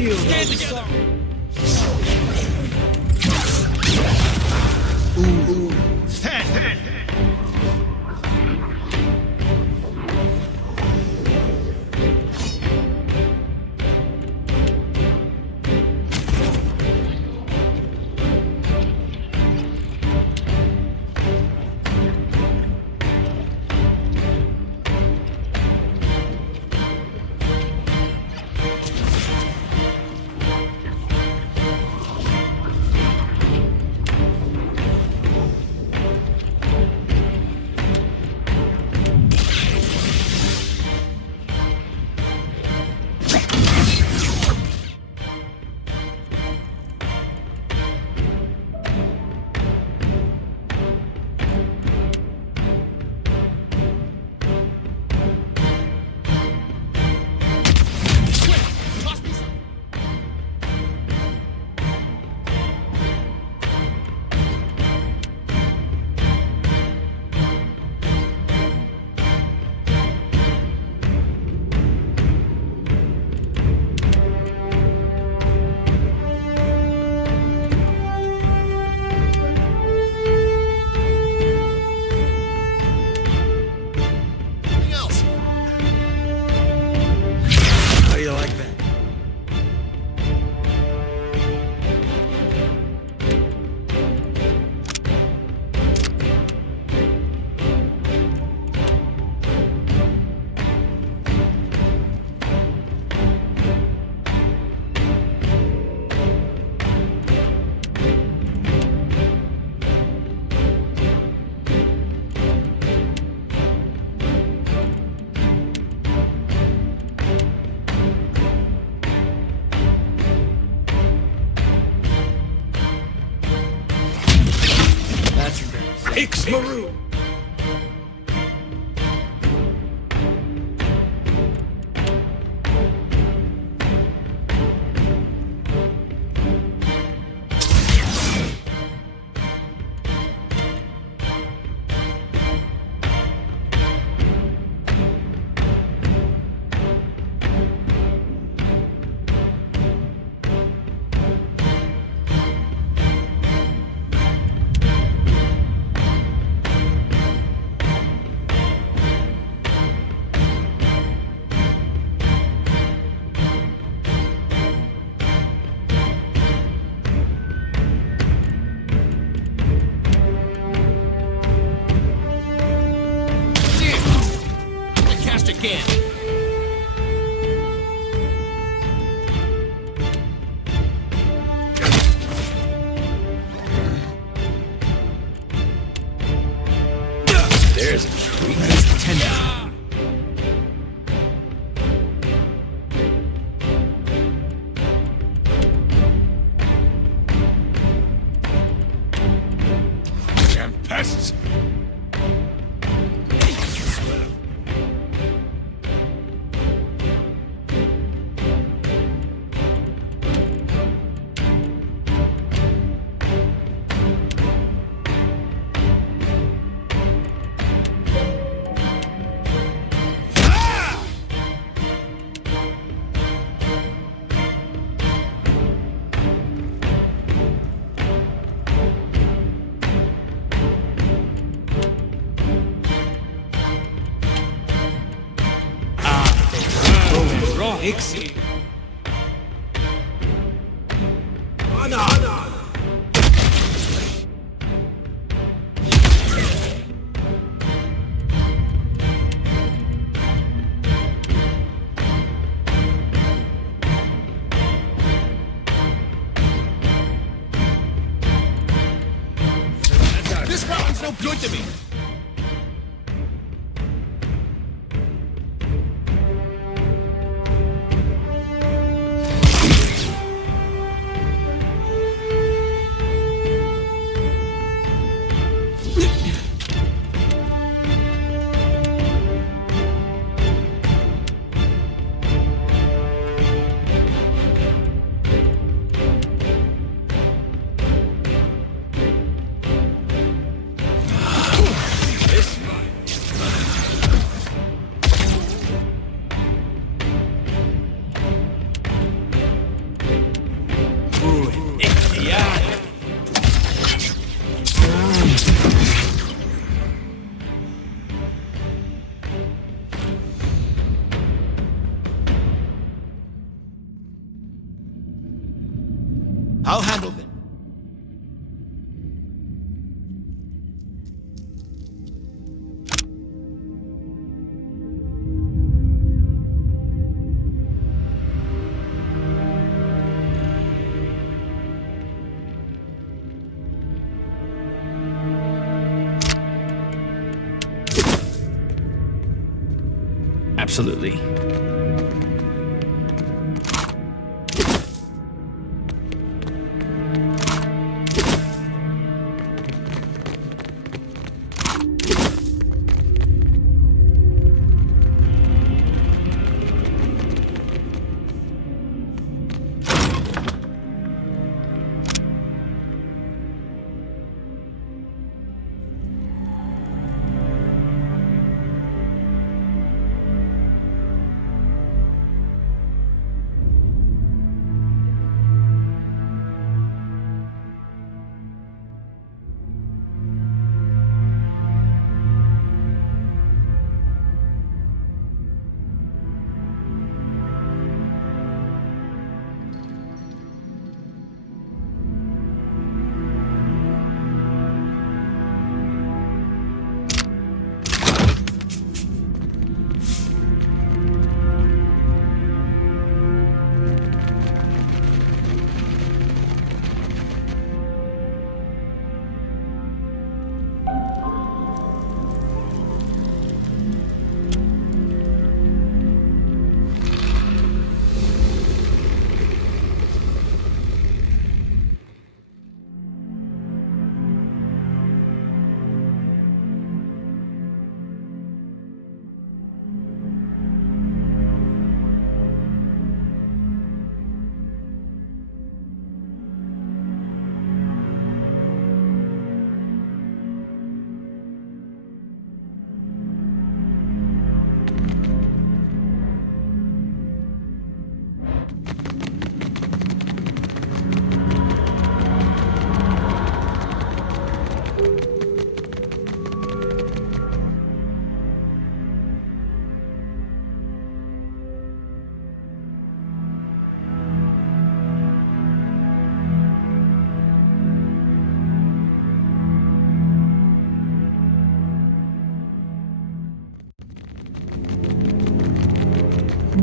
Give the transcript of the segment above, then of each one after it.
feel Stand those together. Stand. Toss me some. Anything else? How do you like that? That's embarrassing. Ixmaru! Cast again. There's a treat. That's tender. Damn pests. Ixie. This mountain's no good to me. Absolutely.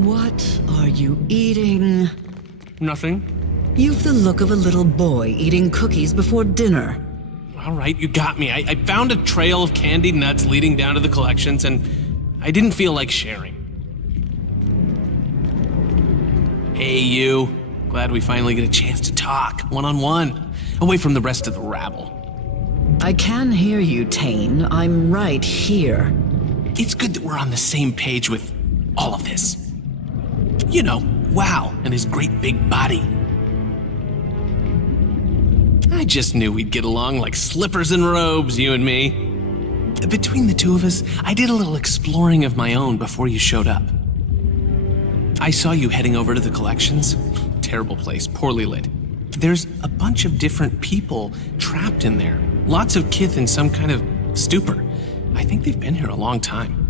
What are you eating? Nothing. You've the look of a little boy eating cookies before dinner. All right, you got me. I found a trail of candied nuts leading down to the collections, and I didn't feel like sharing. Hey, you. Glad we finally get a chance to talk, one-on-one, away from the rest of the rabble. I can hear you, Tane. I'm right here. It's good that we're on the same page with all of this. You know, Wow and his great big body. I just knew we'd get along like slippers and robes, you and me. Between the two of us, I did a little exploring of my own before you showed up. I saw you heading over to the collections. Terrible place, poorly lit. There's a bunch of different people trapped in there. Lots of kith in some kind of stupor. I think they've been here a long time.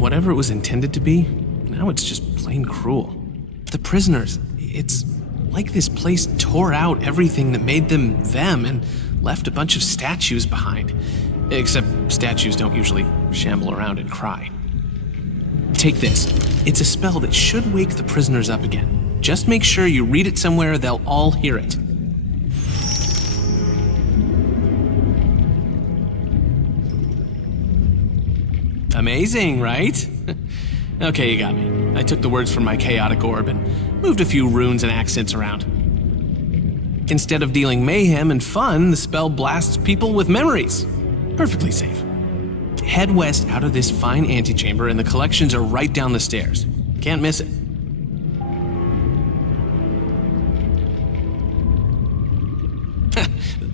Whatever it was intended to be, now it's just plain cruel. The prisoners, it's like this place tore out everything that made them them and left a bunch of statues behind. Except statues don't usually shamble around and cry. Take this. It's a spell that should wake the prisoners up again. Just make sure you read it somewhere they'll all hear it. Amazing, right? Okay, you got me. I took the words from my chaotic orb and moved a few runes and accents around. Instead of dealing mayhem and fun, the spell blasts people with memories. Perfectly safe. Head west out of this fine antechamber and the collections are right down the stairs. Can't miss it.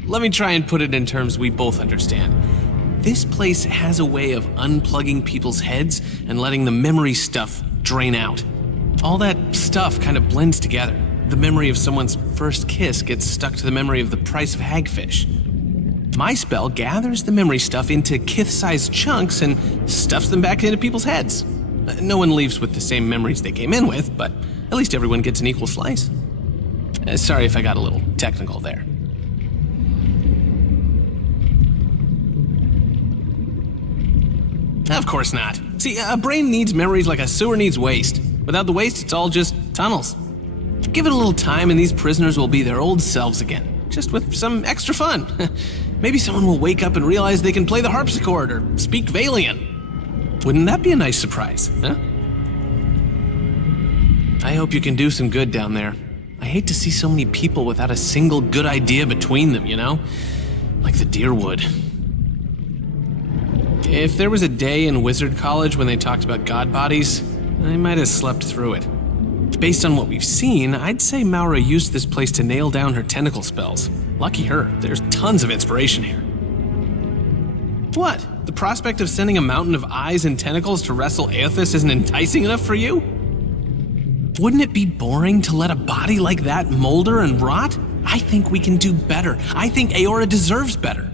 Let me try and put it in terms we both understand. This place has a way of unplugging people's heads and letting the memory stuff drain out. All that stuff kind of blends together. The memory of someone's first kiss gets stuck to the memory of the price of hagfish. My spell gathers the memory stuff into kith-sized chunks and stuffs them back into people's heads. No one leaves with the same memories they came in with, but at least everyone gets an equal slice. Sorry if I got a little technical there. Of course not. See, a brain needs memories like a sewer needs waste. Without the waste, it's all just tunnels. Give it a little time and these prisoners will be their old selves again, just with some extra fun. Maybe someone will wake up and realize they can play the harpsichord or speak Valian. Wouldn't that be a nice surprise, huh? I hope you can do some good down there. I hate to see so many people without a single good idea between them, you know? Like the deer would. If there was a day in Wizard College when they talked about god bodies, I might have slept through it. Based on what we've seen, I'd say Maura used this place to nail down her tentacle spells. Lucky her, there's tons of inspiration here. What? The prospect of sending a mountain of eyes and tentacles to wrestle Aethys isn't enticing enough for you? Wouldn't it be boring to let a body like that molder and rot? I think we can do better. I think Aora deserves better.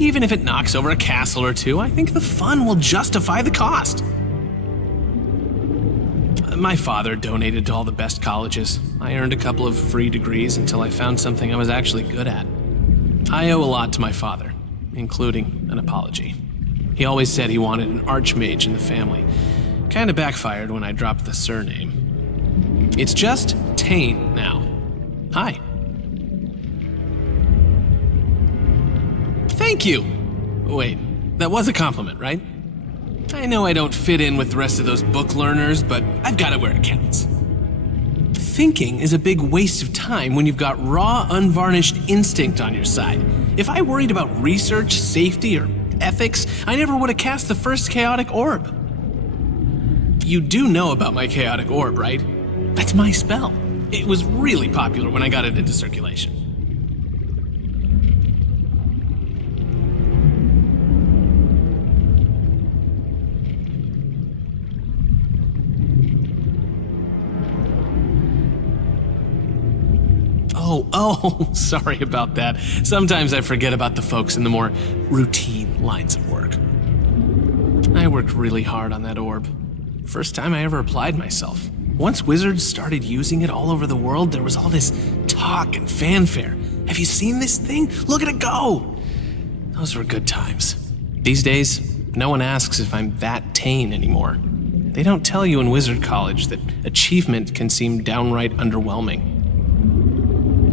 Even if it knocks over a castle or two, I think the fun will justify the cost. My father donated to all the best colleges. I earned a couple of free degrees until I found something I was actually good at. I owe a lot to my father, including an apology. He always said he wanted an archmage in the family. Kinda backfired when I dropped the surname. It's just Tane now. Hi. Thank you! Wait, that was a compliment, right? I know I don't fit in with the rest of those book learners, but I've got it where it counts. Thinking is a big waste of time when you've got raw, unvarnished instinct on your side. If I worried about research, safety, or ethics, I never would have cast the first chaotic orb. You do know about my chaotic orb, right? That's my spell. It was really popular when I got it into circulation. Oh, sorry about that. Sometimes I forget about the folks in the more routine lines of work. I worked really hard on that orb. First time I ever applied myself. Once wizards started using it all over the world, there was all this talk and fanfare. Have you seen this thing? Look at it go! Those were good times. These days, no one asks if I'm that Tane anymore. They don't tell you in Wizard College that achievement can seem downright underwhelming.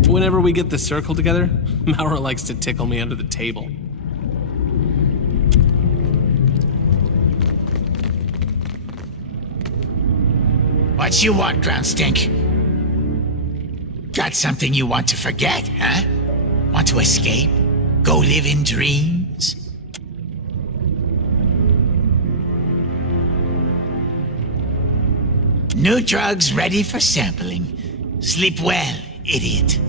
Whenever we get the circle together, Maura likes to tickle me under the table. What you want, Groundstink? Got something you want to forget, huh? Want to escape? Go live in dreams? New drugs ready for sampling. Sleep well, idiot.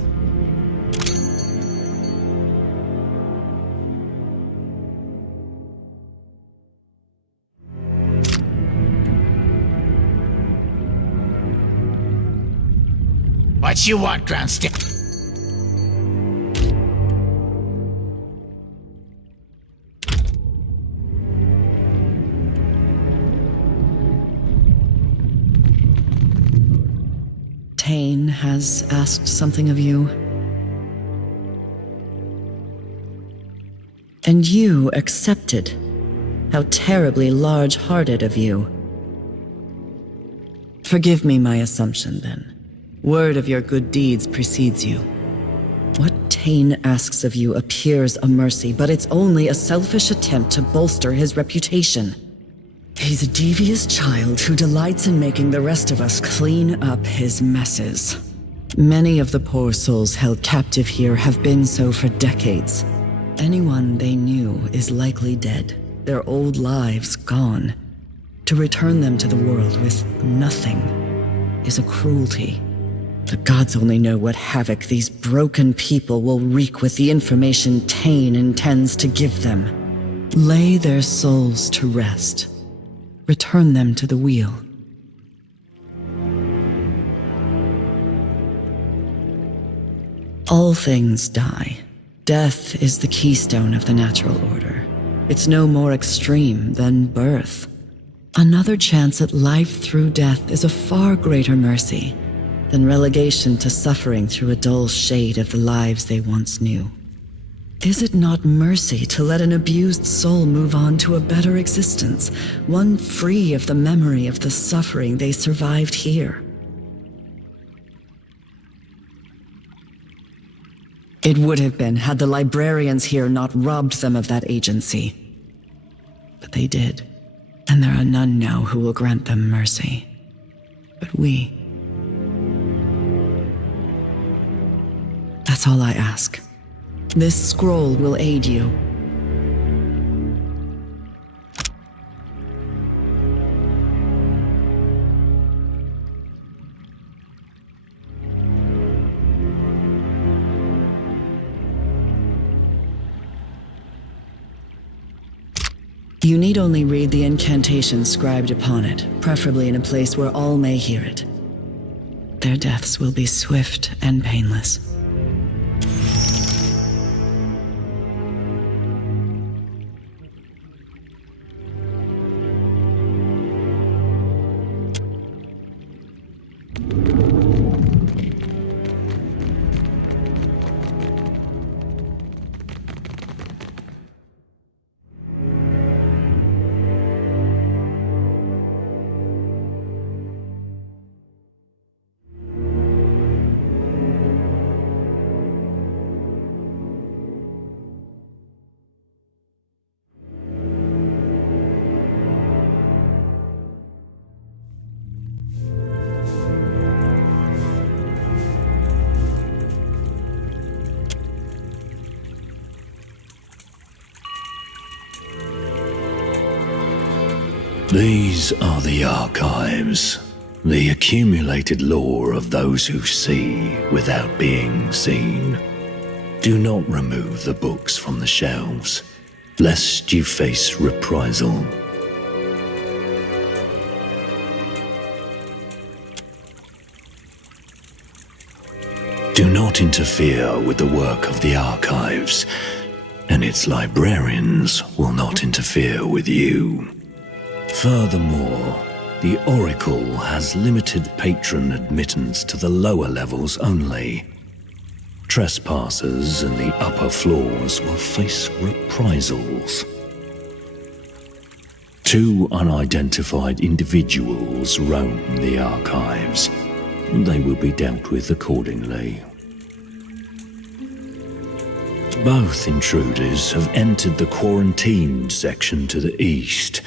What you want, Groundstick? Tane has asked something of you. And you accepted. How terribly large-hearted of you. Forgive me my assumption, then. Word of your good deeds precedes you. What Tane asks of you appears a mercy, but it's only a selfish attempt to bolster his reputation. He's a devious child who delights in making the rest of us clean up his messes. Many of the poor souls held captive here have been so for decades. Anyone they knew is likely dead, their old lives gone. To return them to the world with nothing is a cruelty. The gods only know what havoc these broken people will wreak with the information Tane intends to give them. Lay their souls to rest. Return them to the wheel. All things die. Death is the keystone of the natural order. It's no more extreme than birth. Another chance at life through death is a far greater mercy than relegation to suffering through a dull shade of the lives they once knew. Is it not mercy to let an abused soul move on to a better existence, one free of the memory of the suffering they survived here? It would have been had the librarians here not robbed them of that agency. But they did, and there are none now who will grant them mercy. But we... That's all I ask. This scroll will aid you. You need only read the incantation scribed upon it, preferably in a place where all may hear it. Their deaths will be swift and painless. These are the archives, the accumulated lore of those who see without being seen. Do not remove the books from the shelves, lest you face reprisal. Do not interfere with the work of the archives, and its librarians will not interfere with you. Furthermore, the Oracle has limited patron admittance to the lower levels only. Trespassers in the upper floors will face reprisals. 2 unidentified individuals roam the archives. They will be dealt with accordingly. Both intruders have entered the quarantined section to the east.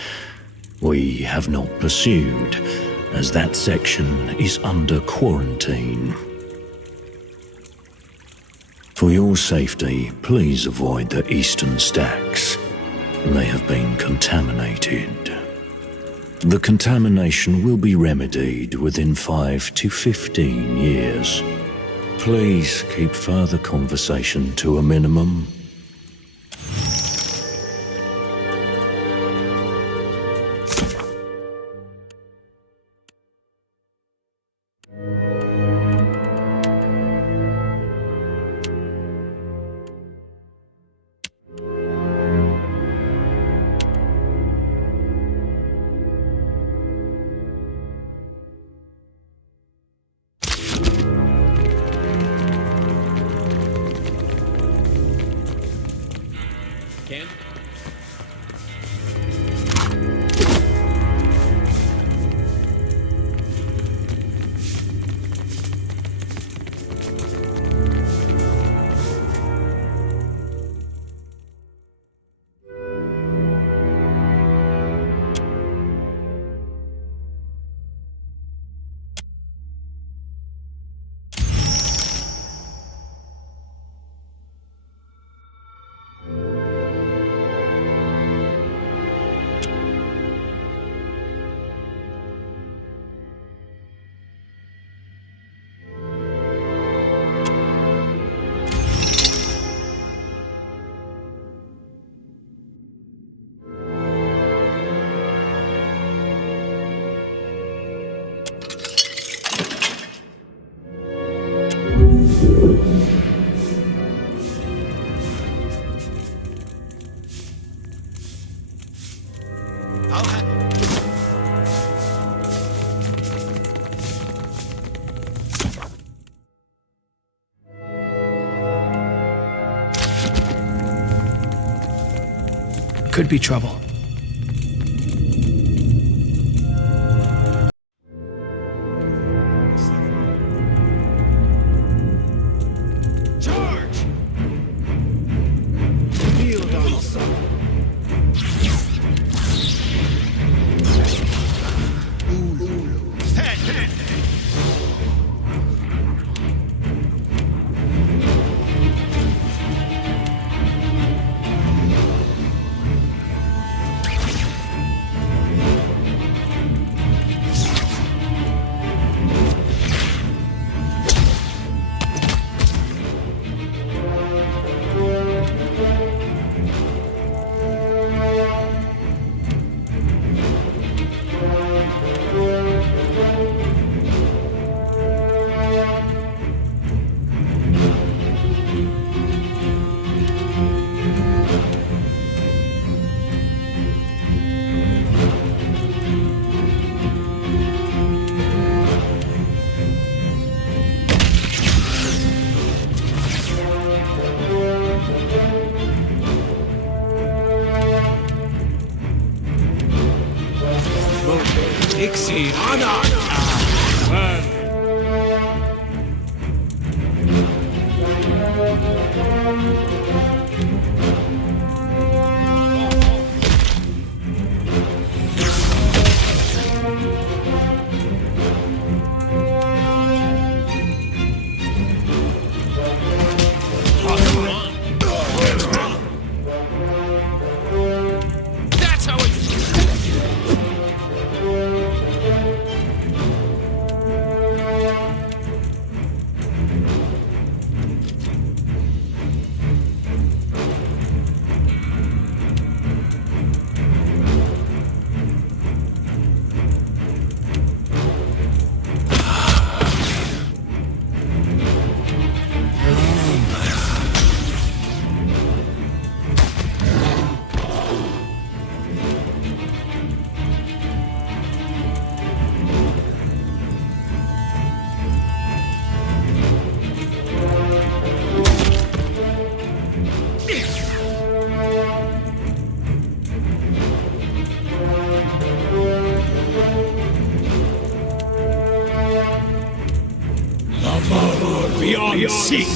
We have not pursued, as that section is under quarantine. For your safety, please avoid the eastern stacks. They have been contaminated. The contamination will be remedied within 5 to 15 years. Please keep further conversation to a minimum. Can? I'll have it. Could be trouble. Charge! Ixie, honor! That's how it's... Beyond seek!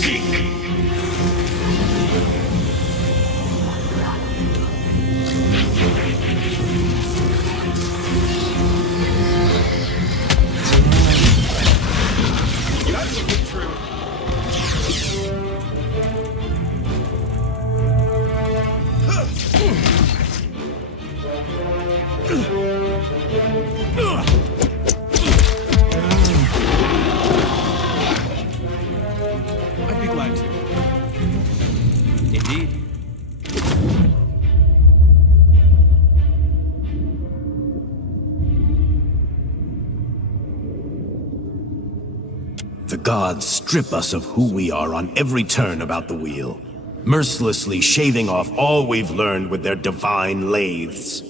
I'd be glad to. Indeed. The gods strip us of who we are on every turn about the wheel, mercilessly shaving off all we've learned with their divine lathes.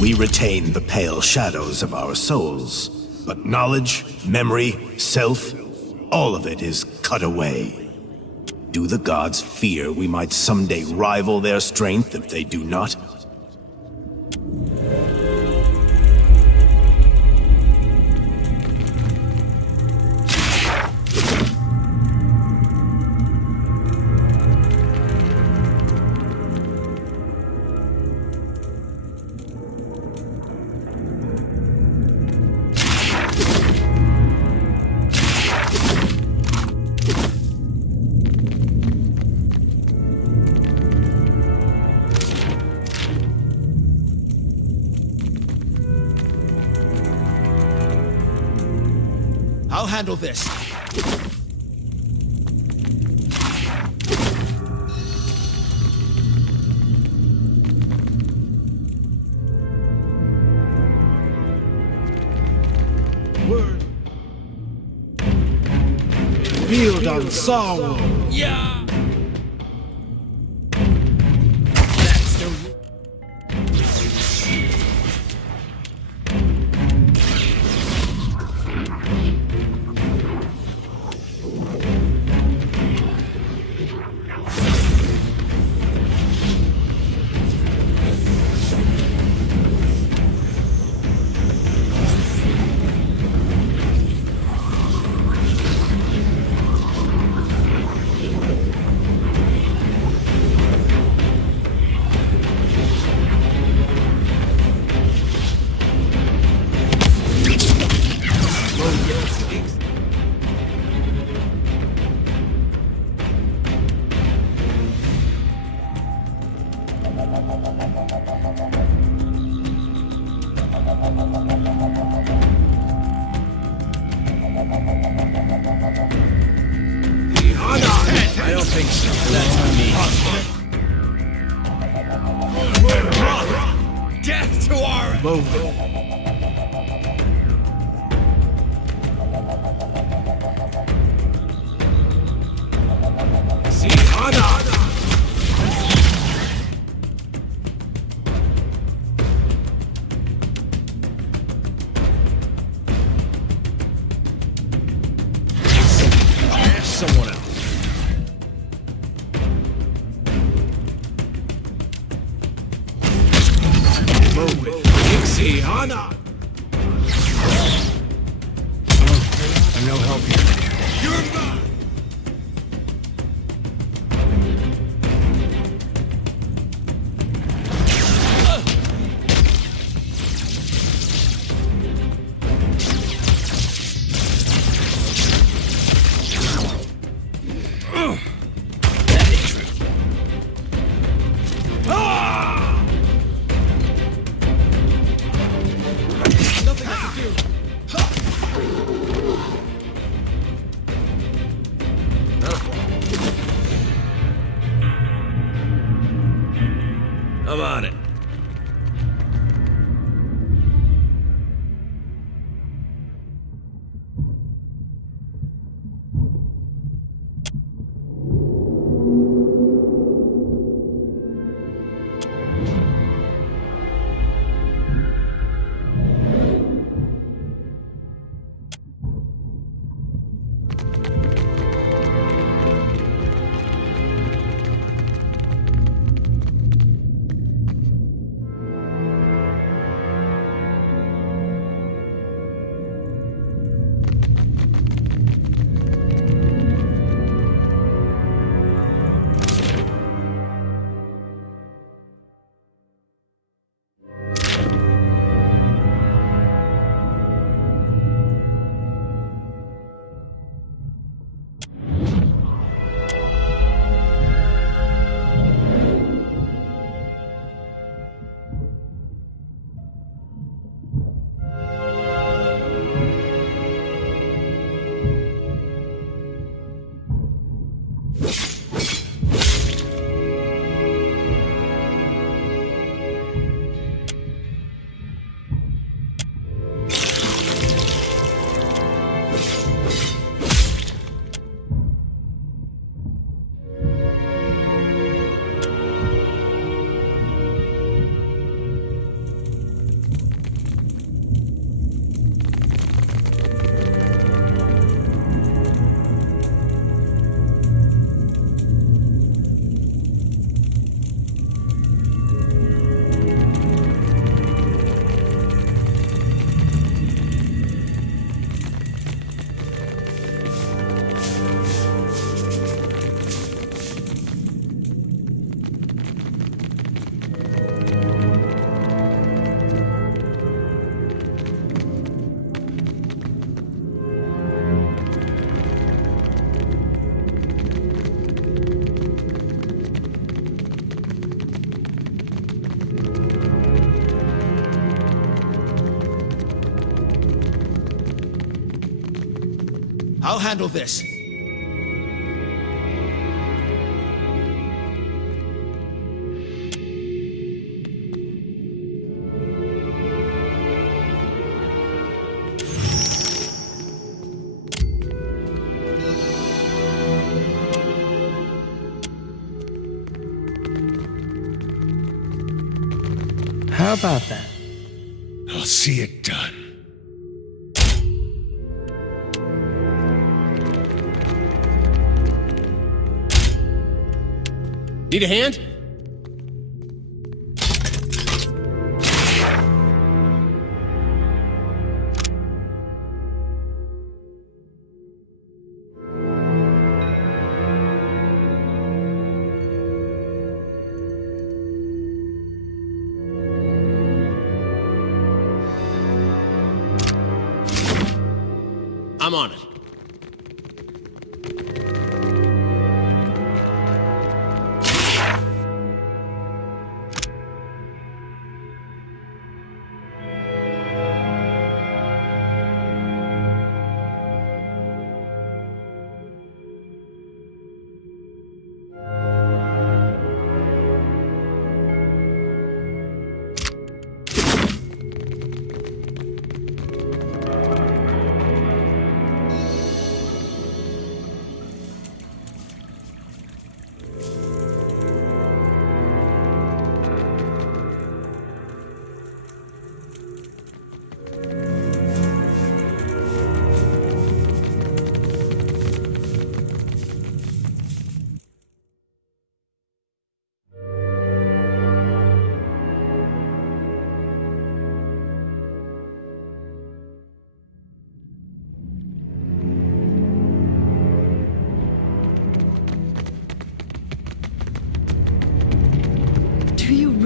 We retain the pale shadows of our souls, but knowledge, memory, self, all of it is cut away. Do the gods fear we might someday rival their strength if they do not? I'll handle this. Word. Build on sorrow. Yeah! That's no... I don't think so. That's on me. Death to our... Someone else. Bekarna. I'm no help here. You're mine. That ain't true. Nothing I can do. I'm on it. I'll handle this. How about that? I'll see it done. Need a hand? I'm on it.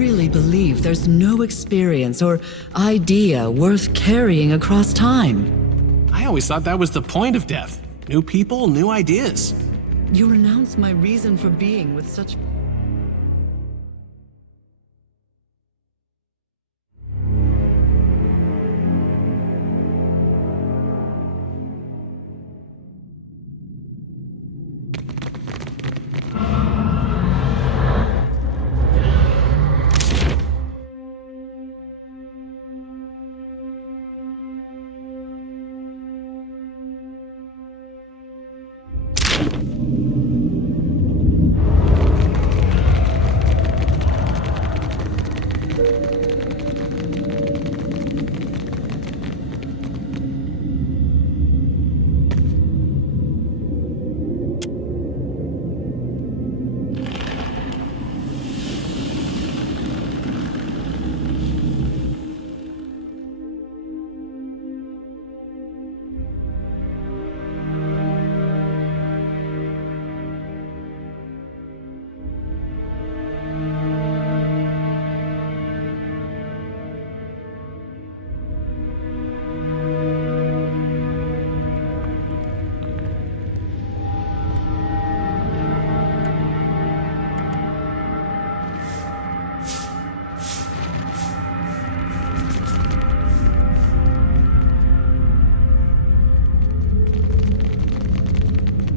really believe there's no experience or idea worth carrying across time? I always thought that was the point of death. New people, new ideas. You renounce my reason for being with such...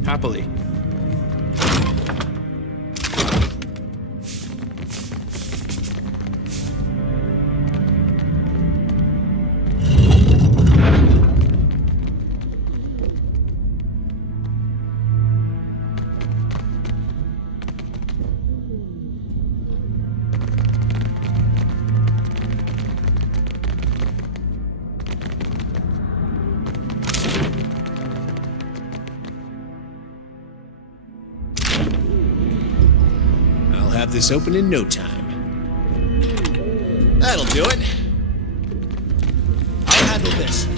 Happily. Have this open in no time. That'll do it. I'll handle this.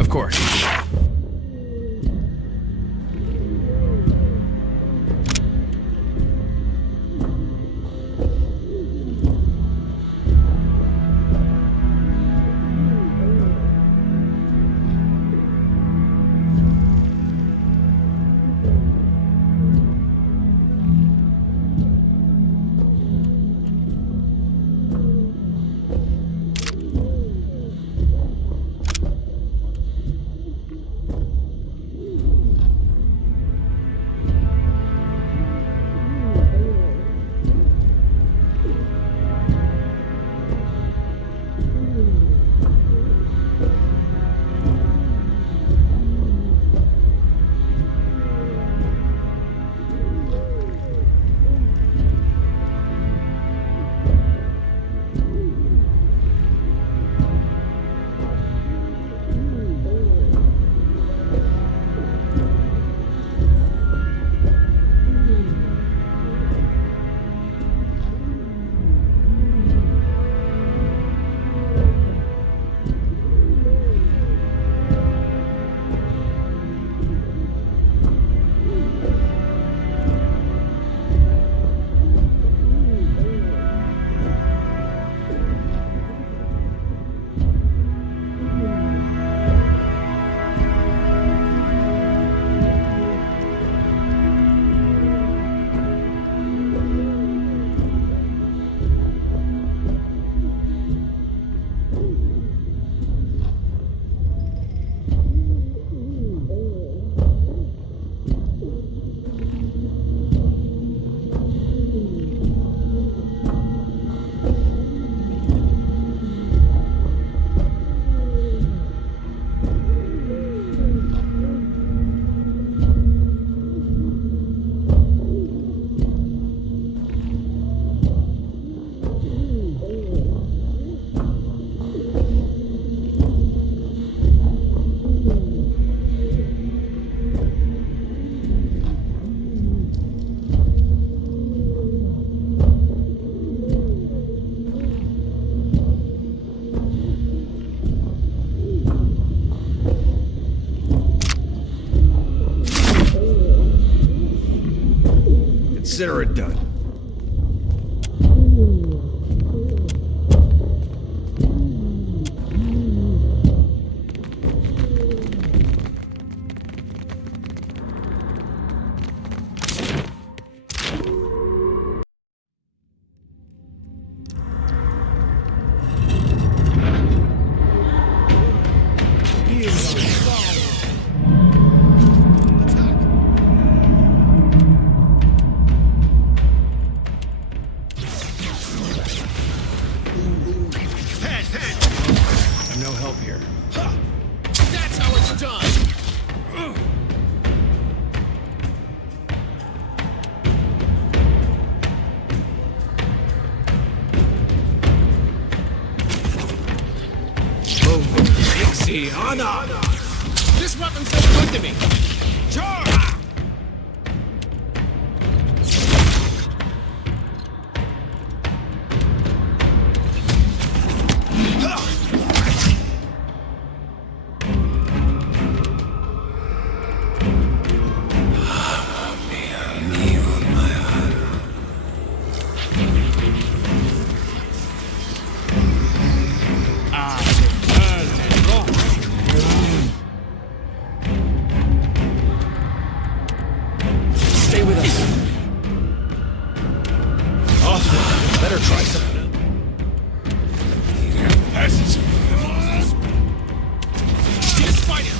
Of course. consider it done. I'm no help here. That's how it's done! Dixie, Anna! This weapon's no good to me! Charge! Stay with us. Oh, better try something. Pests! Just fight it!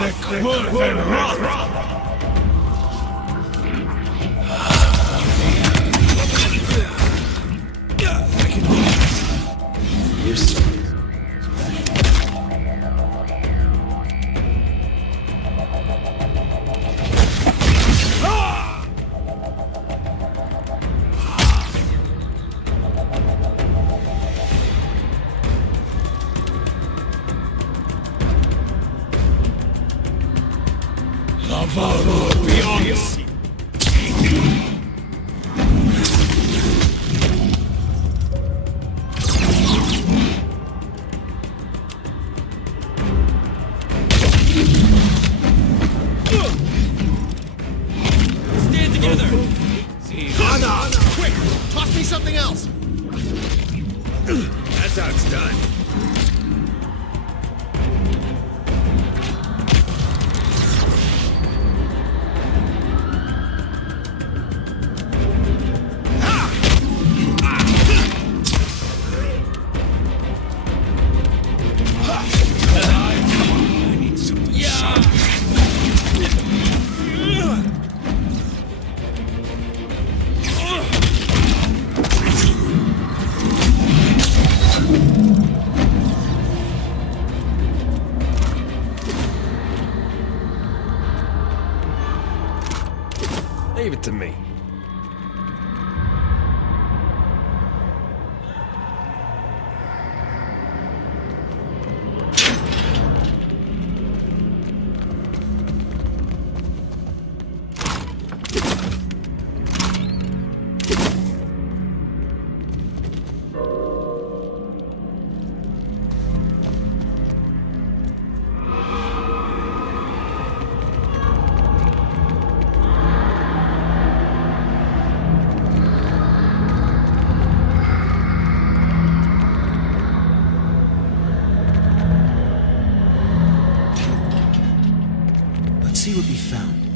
Thick wood and rock! Stand together! See, Anna! Quick! Toss me something else! That's how it's done. Leave it to me. See what we found.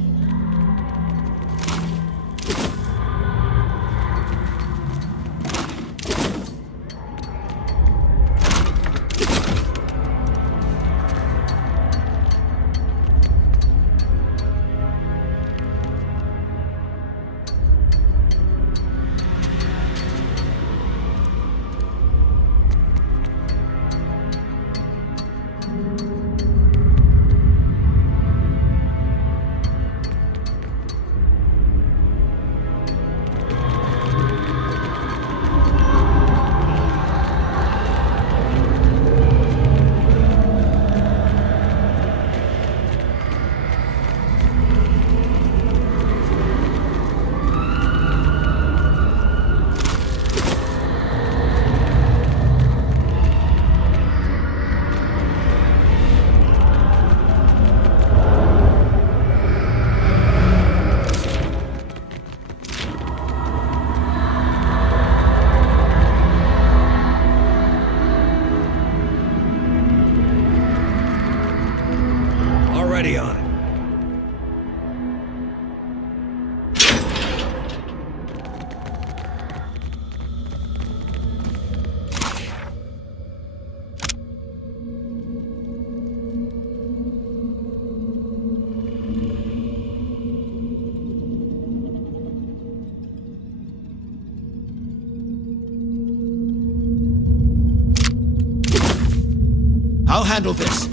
I'll handle this.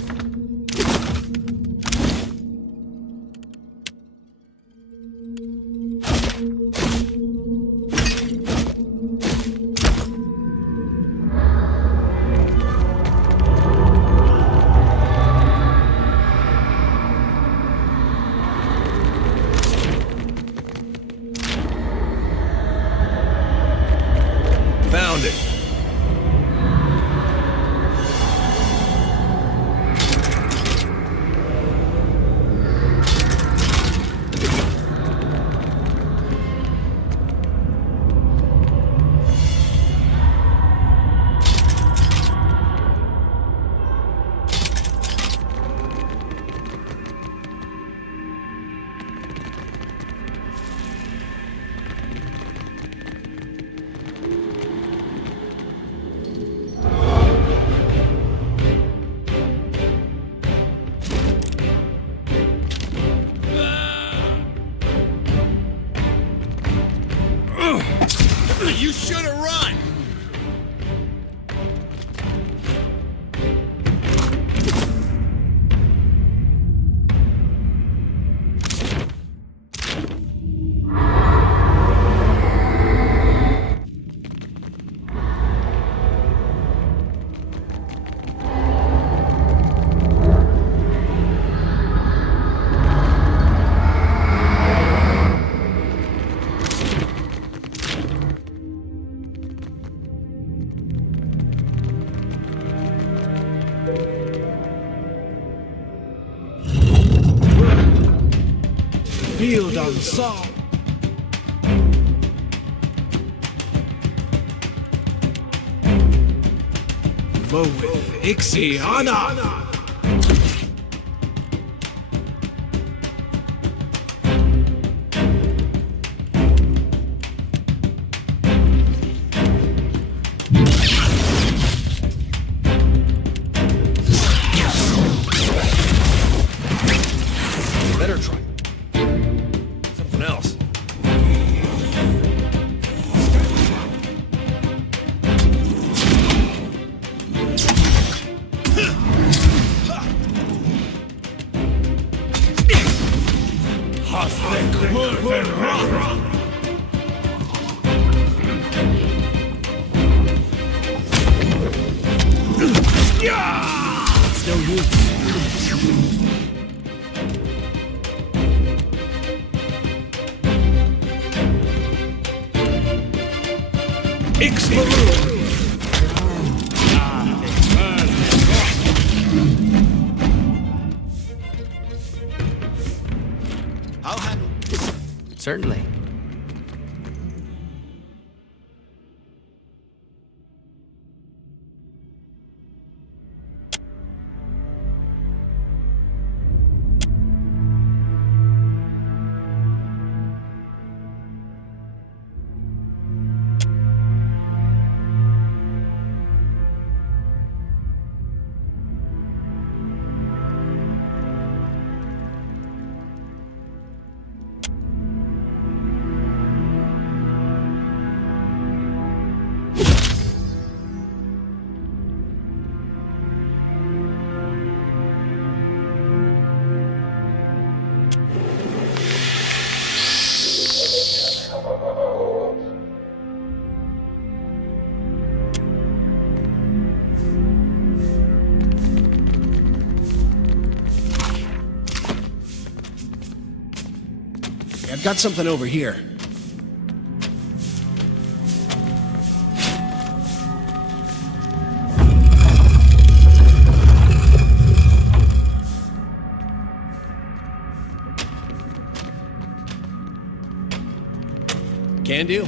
Found it. You should have run! Build on song. Flow with Ixiana. Better try something else. It's no use. I'll handle Certainly. I've got something over here. Can do.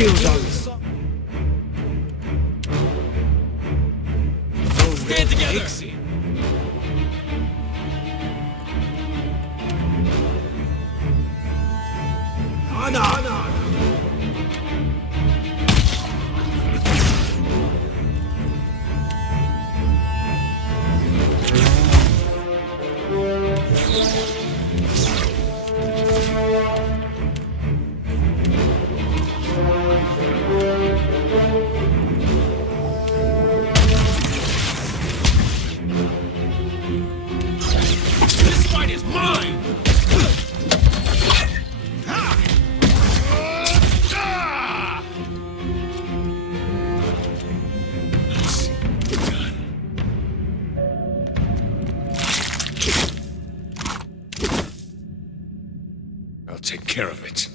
Field on salt. Stand together! Ixie. Ana! This fight is mine! I'll take care of it.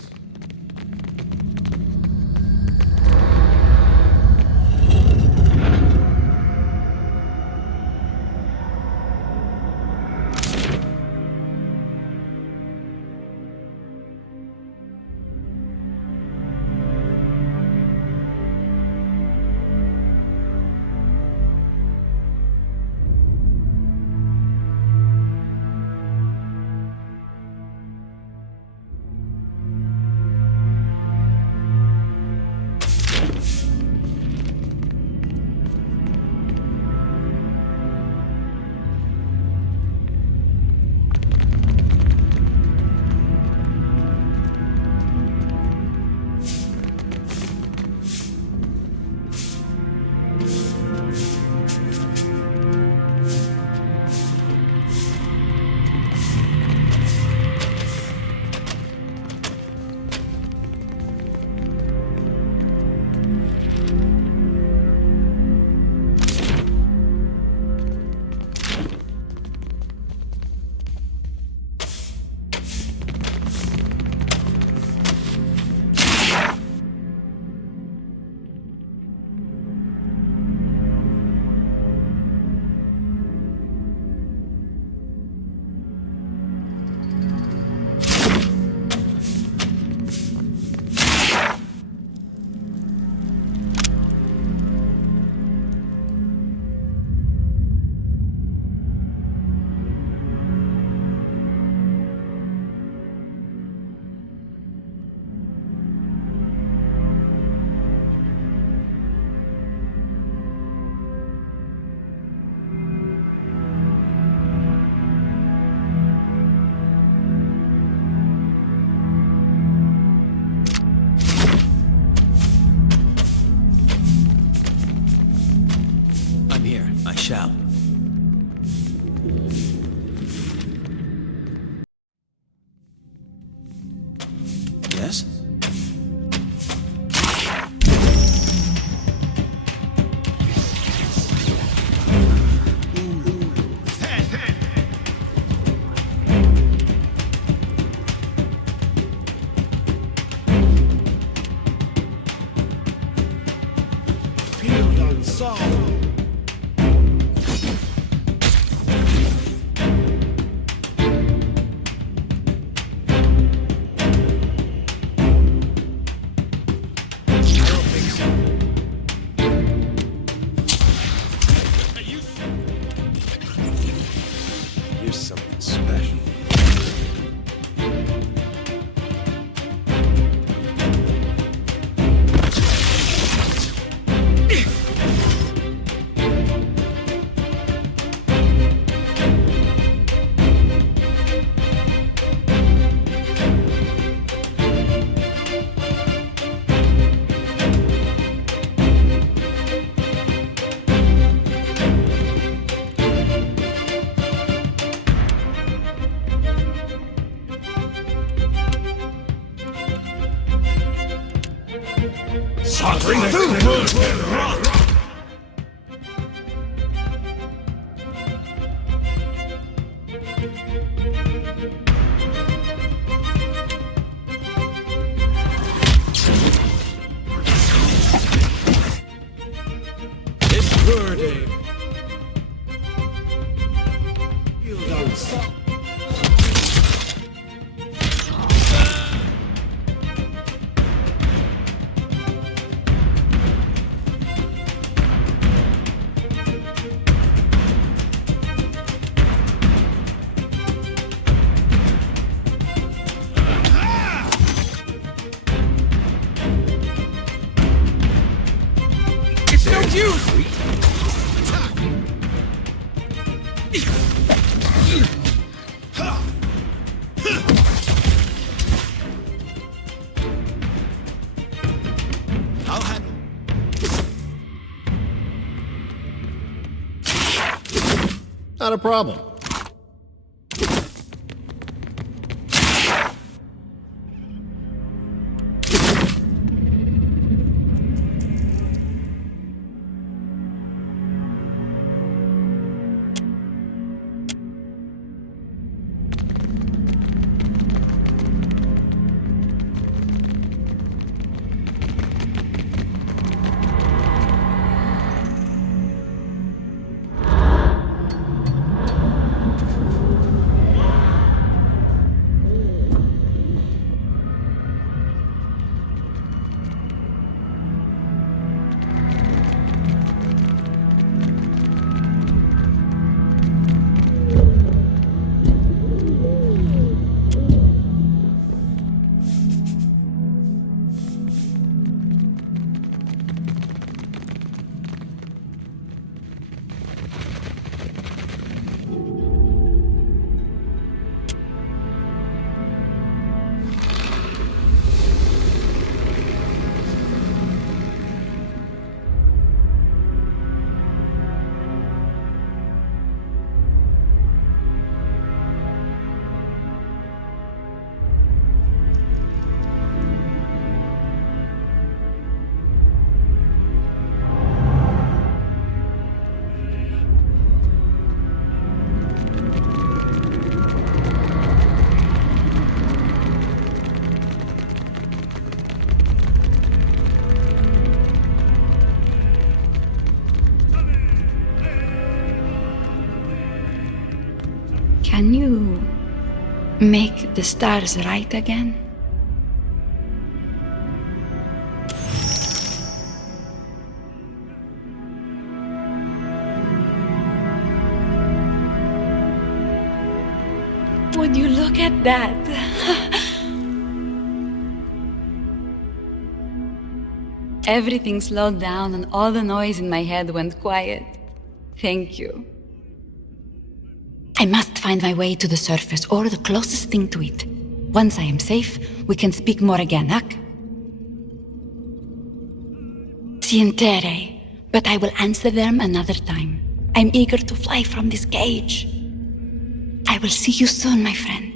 I shall. Yes? Field on salt. Here's something special. Bring through wood and rock! This word, Field on salt. Not a problem. Can you make the stars right again? Would you look at that? Everything slowed down and all the noise in my head went quiet. Thank you. I must find my way to the surface, or the closest thing to it. Once I am safe, we can speak more again, Huck. Sientere, but I will answer them another time. I'm eager to fly from this cage. I will see you soon, my friend.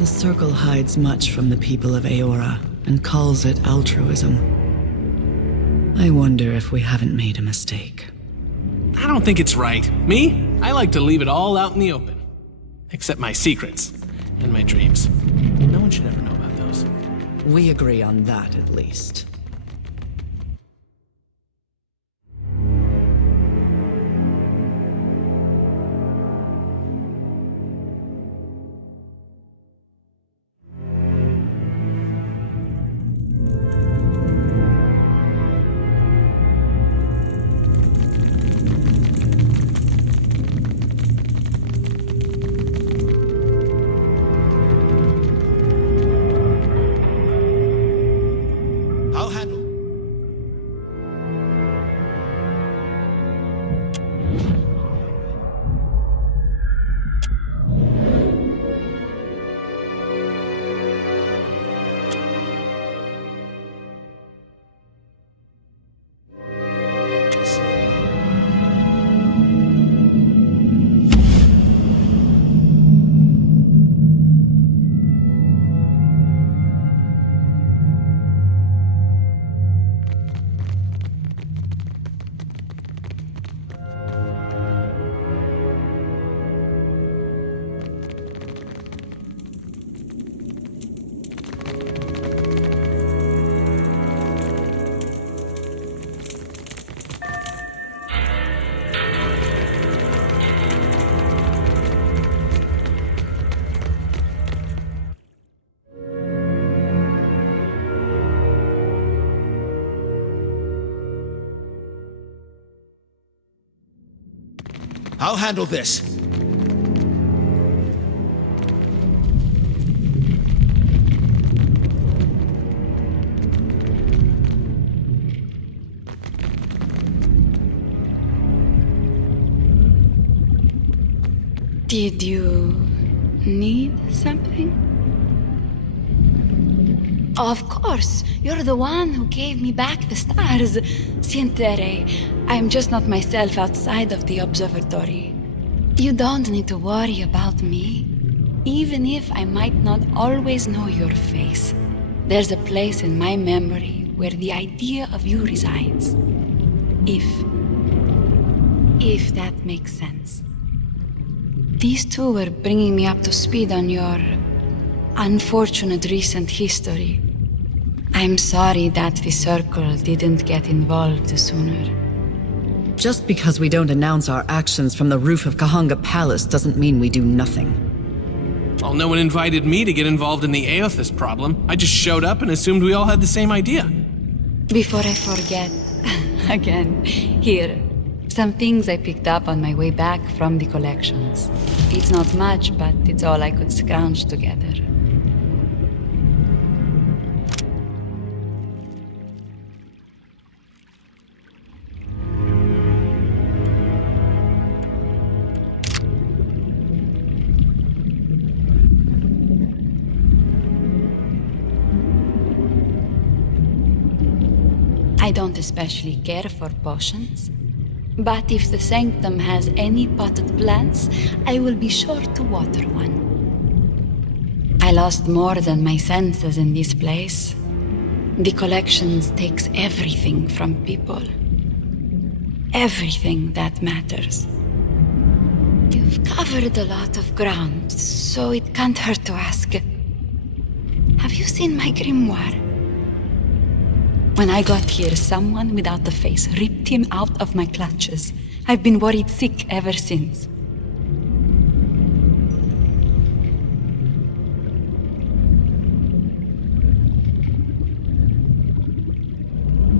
The Circle hides much from the people of Aora and calls it altruism. I wonder if we haven't made a mistake. I don't think it's right. Me? I like to leave it all out in the open. Except my secrets and my dreams. No one should ever know about those. We agree on that, at least. I'll handle this. Did you need something? Of course, you're the one who gave me back the stars. Sientere, I'm just not myself outside of the observatory. You don't need to worry about me. Even if I might not always know your face, there's a place in my memory where the idea of you resides. If that makes sense. These two were bringing me up to speed on your unfortunate recent history. I'm sorry that the Circle didn't get involved sooner. Just because we don't announce our actions from the roof of Kahanga Palace doesn't mean we do nothing. Well, no one invited me to get involved in the Aothis problem. I just showed up and assumed we all had the same idea. Before I forget, again, here, some things I picked up on my way back from the collections. It's not much, but it's all I could scrounge together. I don't especially care for potions, but if the Sanctum has any potted plants, I will be sure to water one. I lost more than my senses in this place. The collections takes everything from people. Everything that matters. You've covered a lot of ground, so it can't hurt to ask. Have you seen my grimoire? When I got here, someone without a face ripped him out of my clutches. I've been worried sick ever since.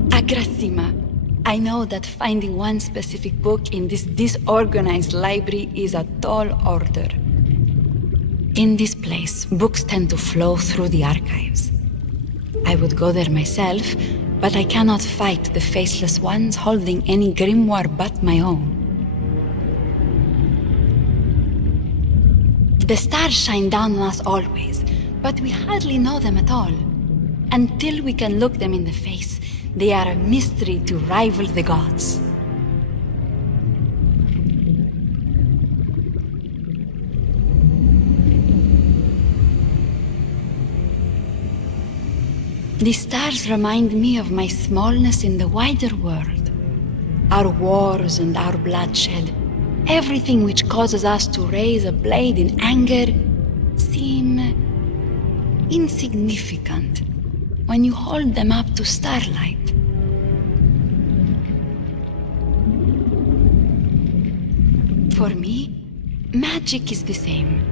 Agrasima, I know that finding one specific book in this disorganized library is a tall order. In this place, books tend to flow through the archives. I would go there myself, but I cannot fight the faceless ones holding any grimoire but my own. The stars shine down on us always, but we hardly know them at all. Until we can look them in the face, they are a mystery to rival the gods. The stars remind me of my smallness in the wider world. Our wars and our bloodshed, everything which causes us to raise a blade in anger, seem insignificant when you hold them up to starlight. For me, magic is the same,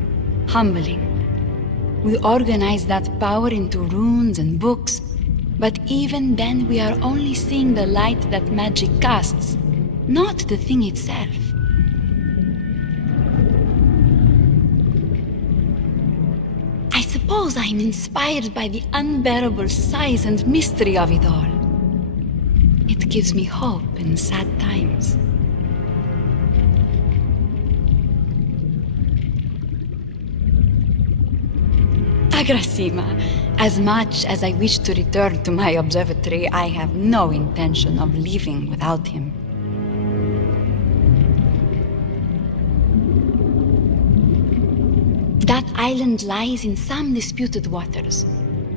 humbling. We organize that power into runes and books, but even then we are only seeing the light that magic casts, not the thing itself. I suppose I'm inspired by the unbearable size and mystery of it all. It gives me hope in sad times. Agrasima, as much as I wish to return to my observatory, I have no intention of leaving without him. That island lies in some disputed waters.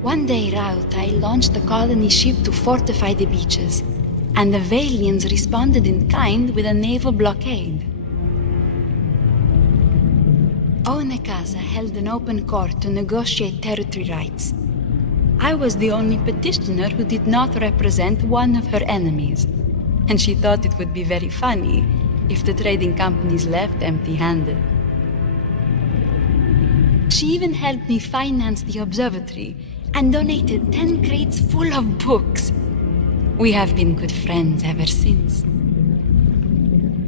One day, Raut, I launched the colony ship to fortify the beaches, and the Valians responded in kind with a naval blockade. Onekasa held an open court to negotiate territory rights. I was the only petitioner who did not represent one of her enemies, and she thought it would be very funny if the trading companies left empty-handed. She even helped me finance the observatory and donated 10 crates full of books. We have been good friends ever since.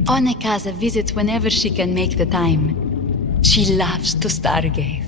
Onekaza visits whenever she can make the time. She loves to stargaze.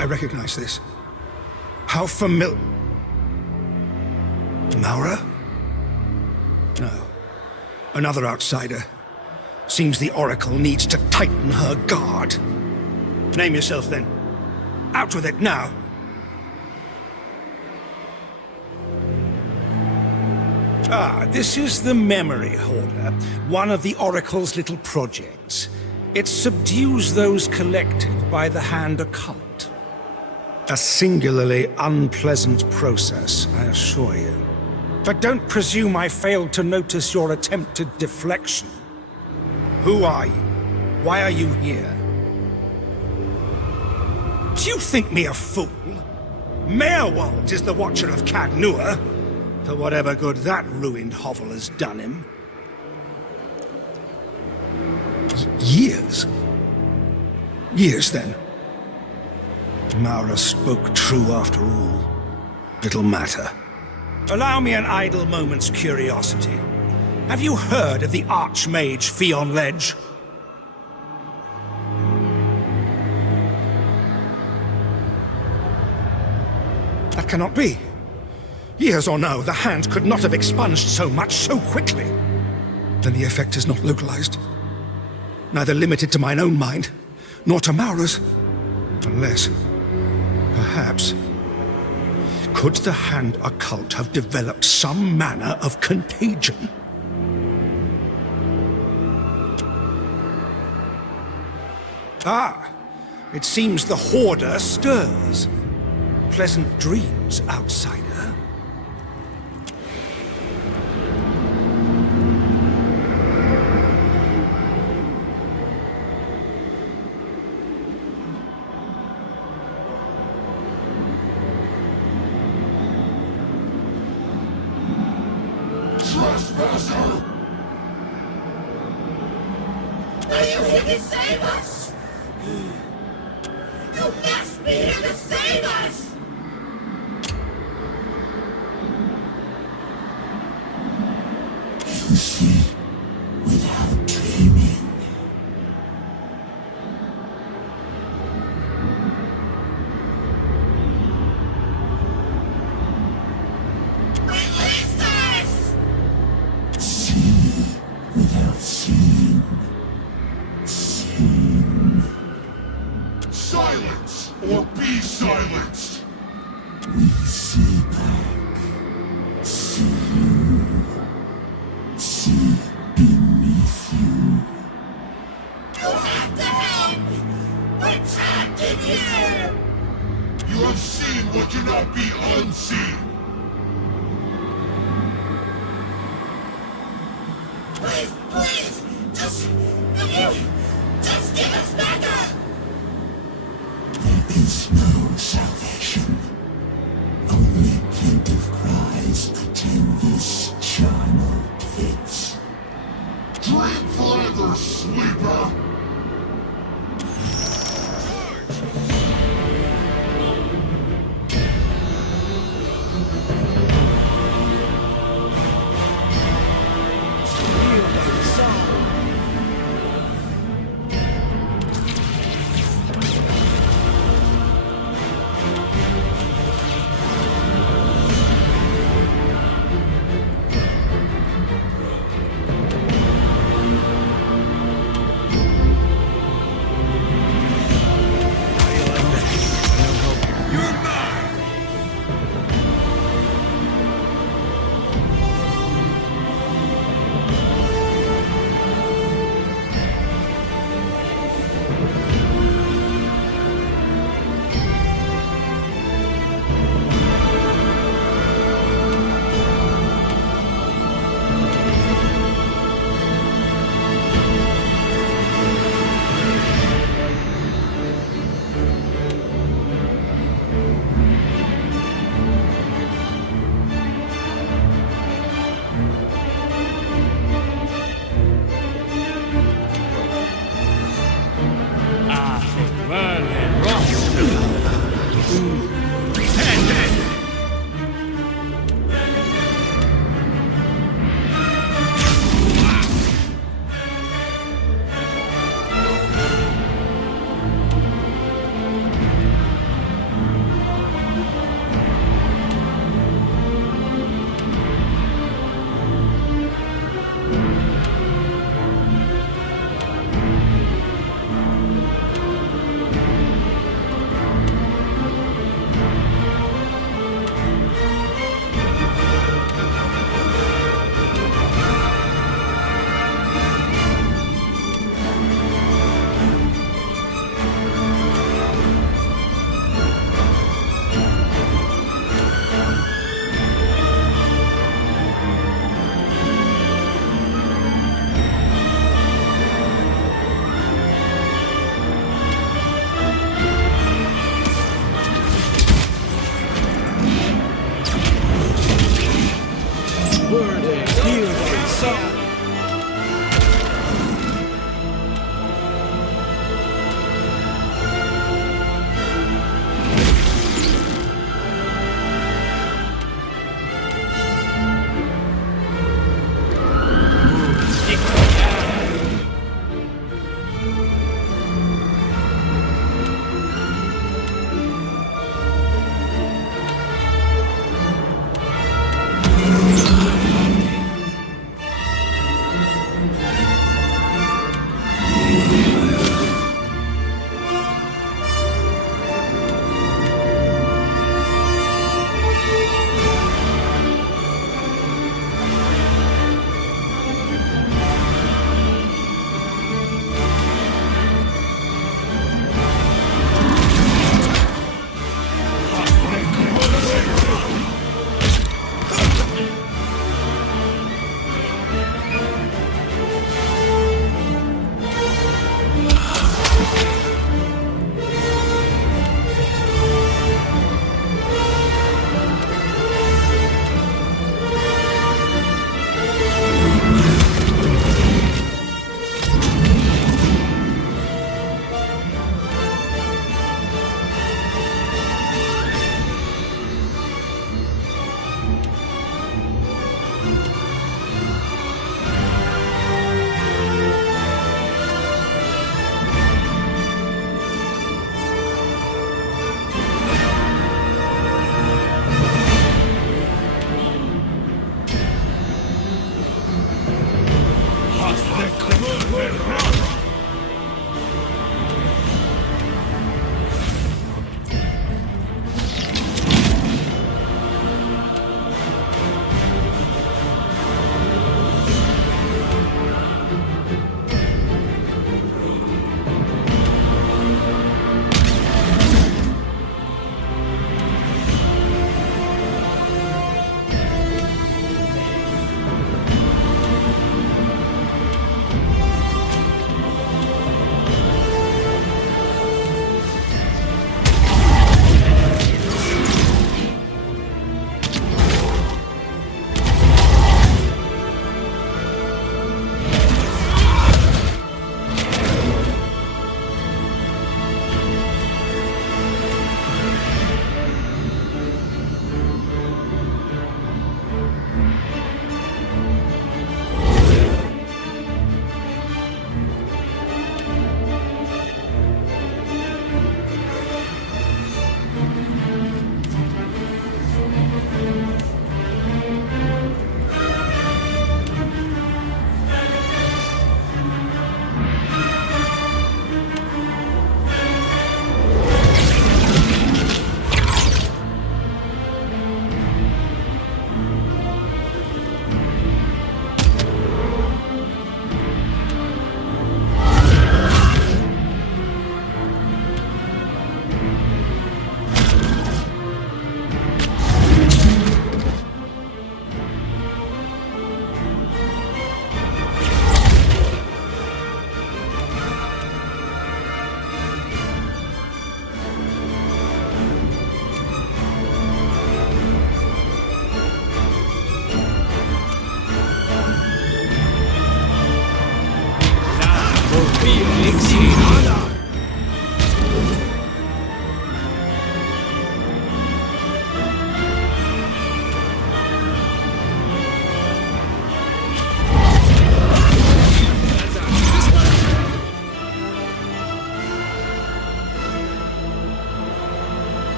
I recognize this. How familiar... Maura? No. Another outsider. Seems the Oracle needs to tighten her guard. Name yourself, then. Out with it, now! Ah, this is the Memory Hoarder, one of the Oracle's little projects. It subdues those collected by the Hand Occult. A singularly unpleasant process, I assure you. But don't presume I failed to notice your attempted deflection. Who are you? Why are you here? Do you think me a fool? Meerwald is the Watcher of Cadnua, for whatever good that ruined hovel has done him. Years? Years, then? Maura spoke true after all. Little matter. Allow me an idle moment's curiosity. Have you heard of the Archmage Fion Ledge? That cannot be. Years or no, the Hand could not have expunged so much so quickly. Then the effect is not localized. Neither limited to mine own mind, nor to Maura's. Unless, perhaps, could the Hand Occult have developed some manner of contagion? Ah, it seems the Hoarder stirs. Pleasant dreams, outsider. Trespasser! Are you here to save us? You must be here to save us! You see, without dreaming. cannot be unseen. Please, please! Just give us Becca! There is no salvation. Only plaintive cries attend this charnel pit. Dream forever, sleeper!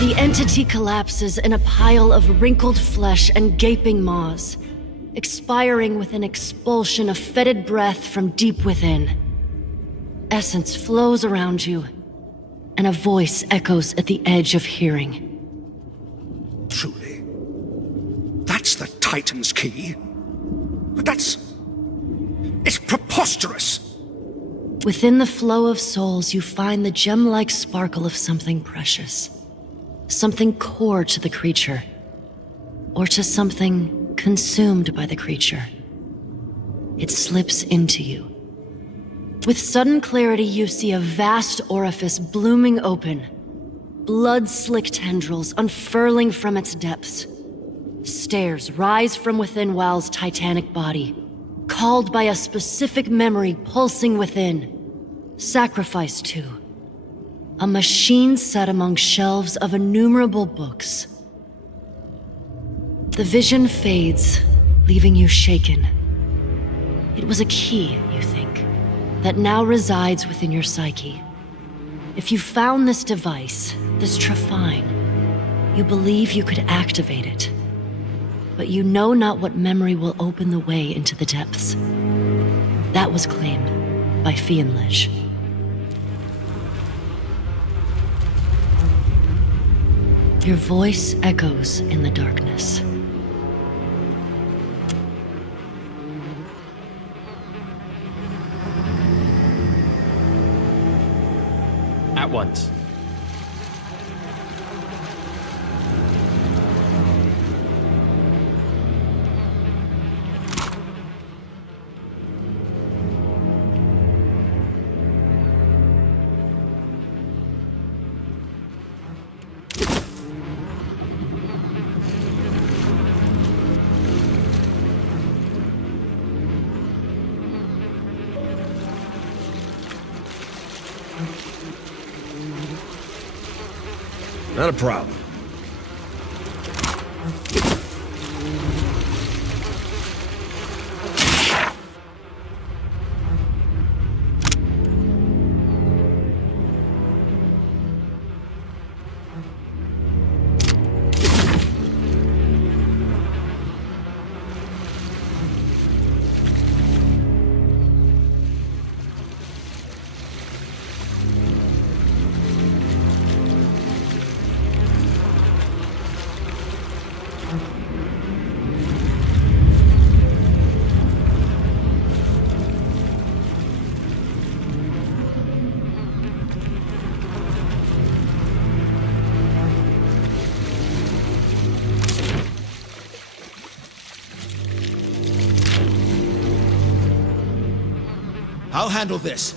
The entity collapses in a pile of wrinkled flesh and gaping maws, expiring with an expulsion of fetid breath from deep within. Essence flows around you, and a voice echoes at the edge of hearing. Truly. That's the Titan's key. But it's preposterous! Within the flow of souls, you find the gem-like sparkle of something precious. Something core to the creature, or to something consumed by the creature. It slips into you. With sudden clarity, you see a vast orifice blooming open, blood-slick tendrils unfurling from its depths. Stairs rise from within Wal's titanic body, called by a specific memory pulsing within, sacrificed to. A machine set among shelves of innumerable books. The vision fades, leaving you shaken. It was a key, you think, that now resides within your psyche. If you found this device, this Trefine, you believe you could activate it. But you know not what memory will open the way into the depths. That was claimed by Fienlich. Your voice echoes in the darkness. At once. Not a problem. I'll handle this.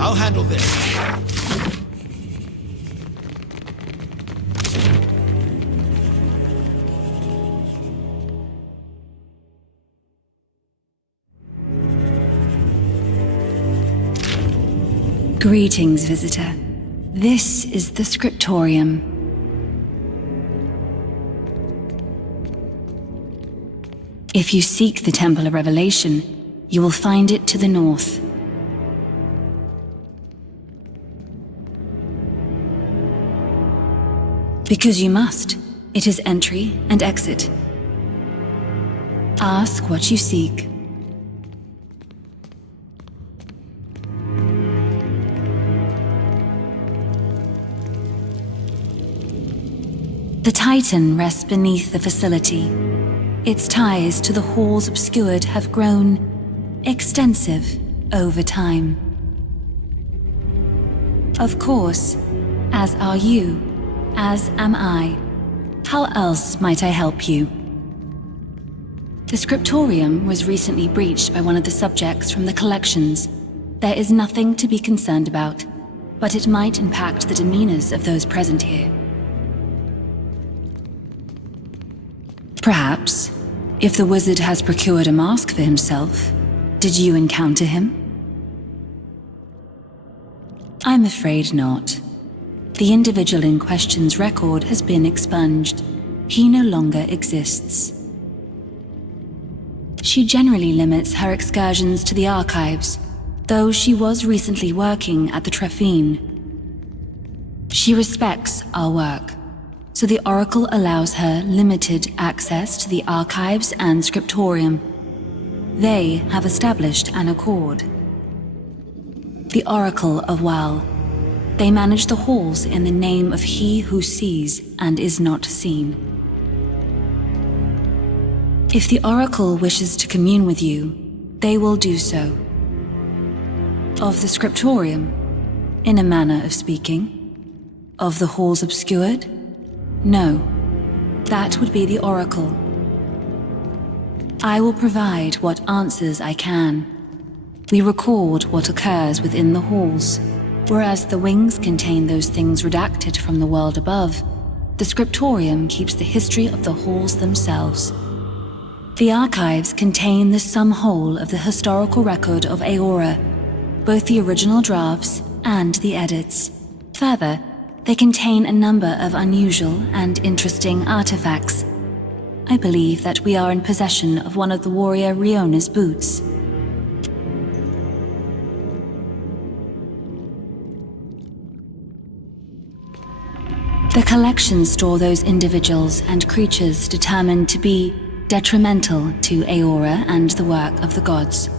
I'll handle this. Greetings, visitor. This is the Scriptorium. If you seek the Temple of Revelation, you will find it to the north. Because you must. It is entry and exit. Ask what you seek. The Titan rests beneath the facility. Its ties to the halls obscured have grown extensive over time. Of course, as are you, as am I. How else might I help you? The Scriptorium was recently breached by one of the subjects from the collections. There is nothing to be concerned about, but it might impact the demeanors of those present here. Perhaps, if the wizard has procured a mask for himself, did you encounter him? I'm afraid not. The individual in question's record has been expunged. He no longer exists. She generally limits her excursions to the archives, though she was recently working at the Trephine. She respects our work, so the Oracle allows her limited access to the archives and Scriptorium. They have established an accord. The Oracle of Wal. They manage the halls in the name of he who sees and is not seen. If the Oracle wishes to commune with you, they will do so. Of the Scriptorium, in a manner of speaking. Of the halls obscured? No, that would be the Oracle. I will provide what answers I can. We record what occurs within the halls, whereas the wings contain those things redacted from the world above. The Scriptorium keeps the history of the halls themselves. The archives contain the sum whole of the historical record of Aora, both the original drafts and the edits. Further, they contain a number of unusual and interesting artifacts. I believe that we are in possession of one of the warrior Riona's boots. The collections store those individuals and creatures determined to be detrimental to Aora and the work of the gods.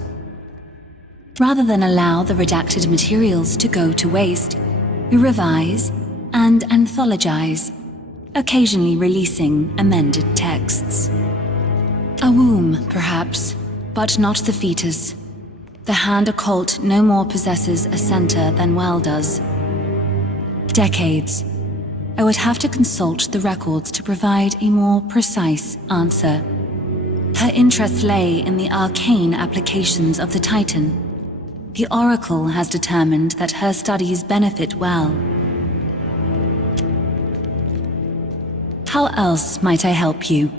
Rather than allow the redacted materials to go to waste, we revise and anthologize, occasionally releasing amended texts. A womb, perhaps, but not the fetus. The Hand Occult no more possesses a center than Well does. Decades. I would have to consult the records to provide a more precise answer. Her interest lay in the arcane applications of the Titan. The Oracle has determined that her studies benefit Well. How else might I help you?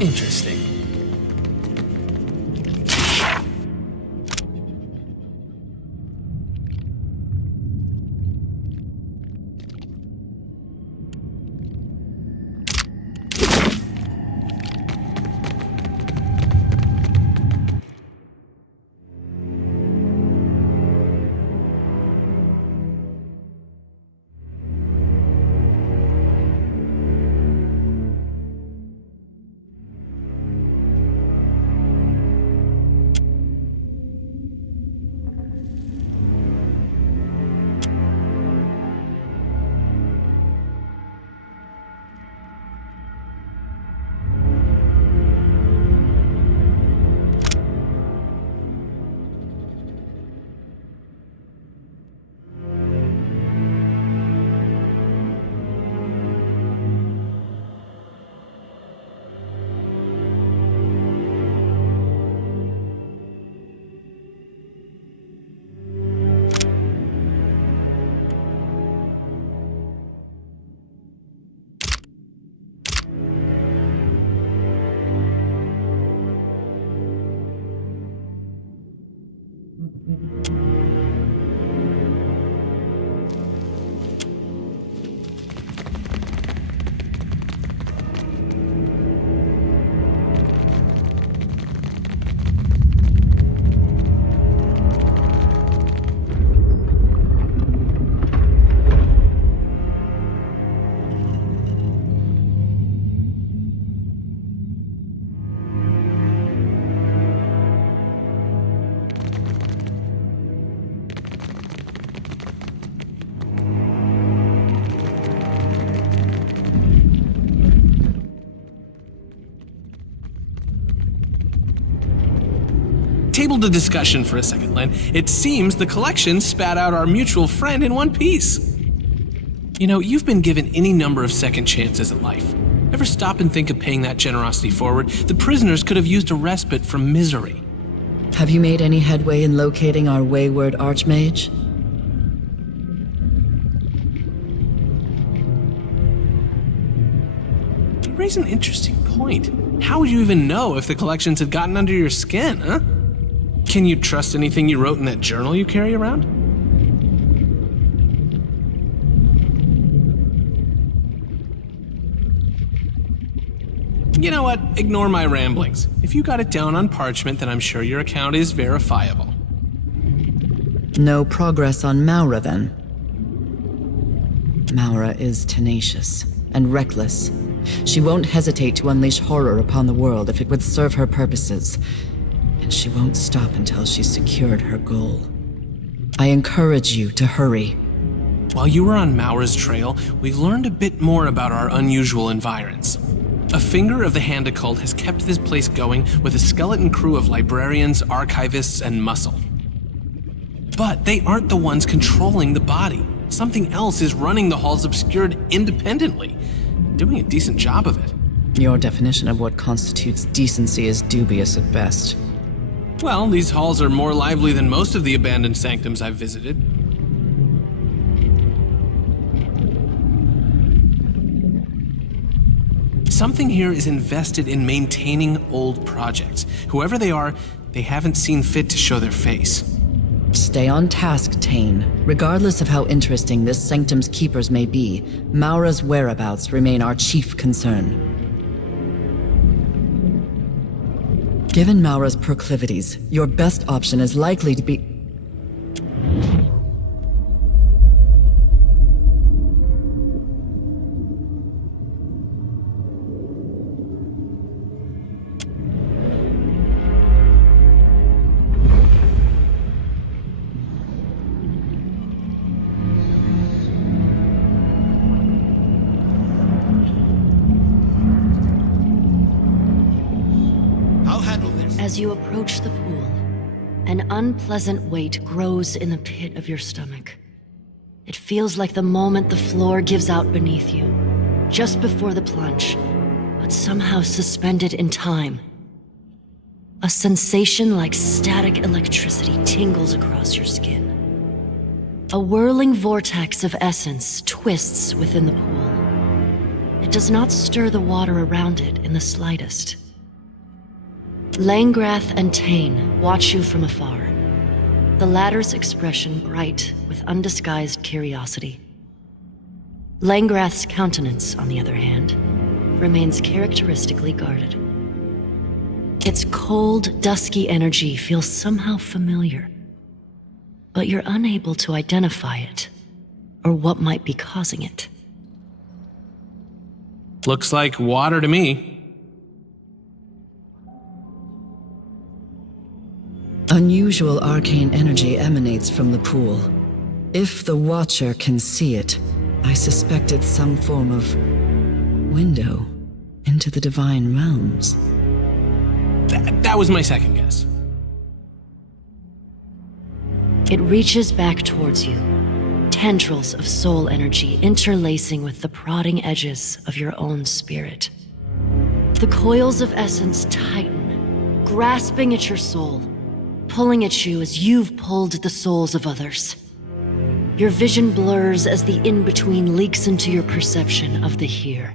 Interesting. Table the discussion for a second, Len. It seems the collection spat out our mutual friend in one piece. You know, you've been given any number of second chances at life. Ever stop and think of paying that generosity forward? The prisoners could have used a respite from misery. Have you made any headway in locating our wayward archmage? You raise an interesting point. How would you even know if the collections had gotten under your skin, huh? Can you trust anything you wrote in that journal you carry around? You know what? Ignore my ramblings. If you got it down on parchment, then I'm sure your account is verifiable. No progress on Maura, then? Maura is tenacious and reckless. She won't hesitate to unleash horror upon the world if it would serve her purposes. And she won't stop until she's secured her goal. I encourage you to hurry. While you were on Maura's trail, we've learned a bit more about our unusual environs. A finger of the Hand Occult has kept this place going with a skeleton crew of librarians, archivists, and muscle. But they aren't the ones controlling the body. Something else is running the halls obscured independently, doing a decent job of it. Your definition of what constitutes decency is dubious at best. Well, these halls are more lively than most of the abandoned sanctums I've visited. Something here is invested in maintaining old projects. Whoever they are, they haven't seen fit to show their face. Stay on task, Tane. Regardless of how interesting this sanctum's keepers may be, Maura's whereabouts remain our chief concern. Given Maura's proclivities, your best option is likely to be... As you approach the pool, an unpleasant weight grows in the pit of your stomach. It feels like the moment the floor gives out beneath you, just before the plunge, but somehow suspended in time. A sensation like static electricity tingles across your skin. A whirling vortex of essence twists within the pool. It does not stir the water around it in the slightest. Langrath and Tane watch you from afar, the latter's expression bright with undisguised curiosity. Langrath's countenance, on the other hand, remains characteristically guarded. Its cold, dusky energy feels somehow familiar, but you're unable to identify it, or what might be causing it. Looks like water to me. Unusual arcane energy emanates from the pool. If the Watcher can see it, I suspect it's some form of window into the divine realms. That was my second guess. It reaches back towards you, tendrils of soul energy interlacing with the prodding edges of your own spirit. The coils of essence tighten, grasping at your soul, pulling at you as you've pulled at the souls of others. Your vision blurs as the in-between leaks into your perception of the here.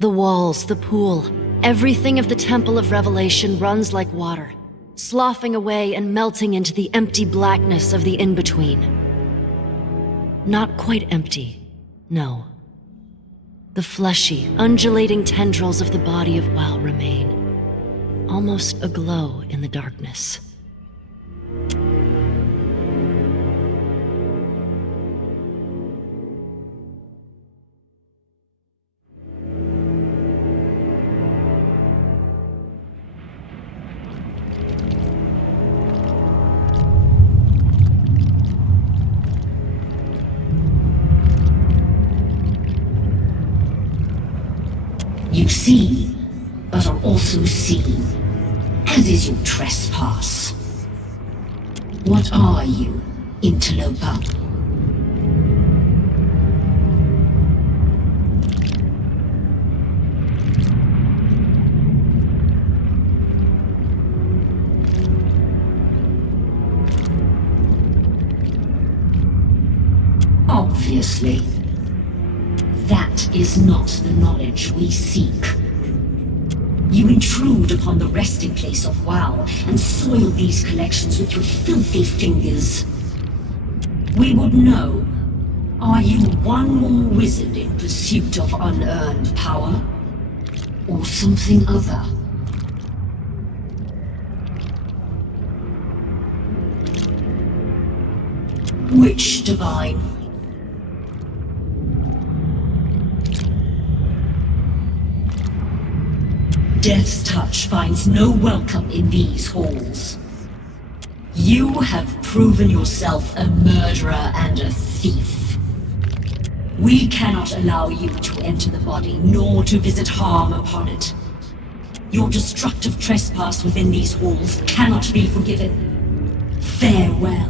The walls, the pool, everything of the Temple of Revelation runs like water, sloughing away and melting into the empty blackness of the in-between. Not quite empty, no. The fleshy, undulating tendrils of the body of WoW remain, almost aglow in the darkness. You see, but are also seen. as is your trespass. What are you, interloper? Obviously. That is not the knowledge we seek. You intrude upon the resting place of WoW and soil these collections with your filthy fingers. We would know, are you one more wizard in pursuit of unearned power? Or something other? Which divine? Death's touch finds no welcome in these halls. You have proven yourself a murderer and a thief. We cannot allow you to enter the body, nor to visit harm upon it. Your destructive trespass within these halls cannot be forgiven. Farewell.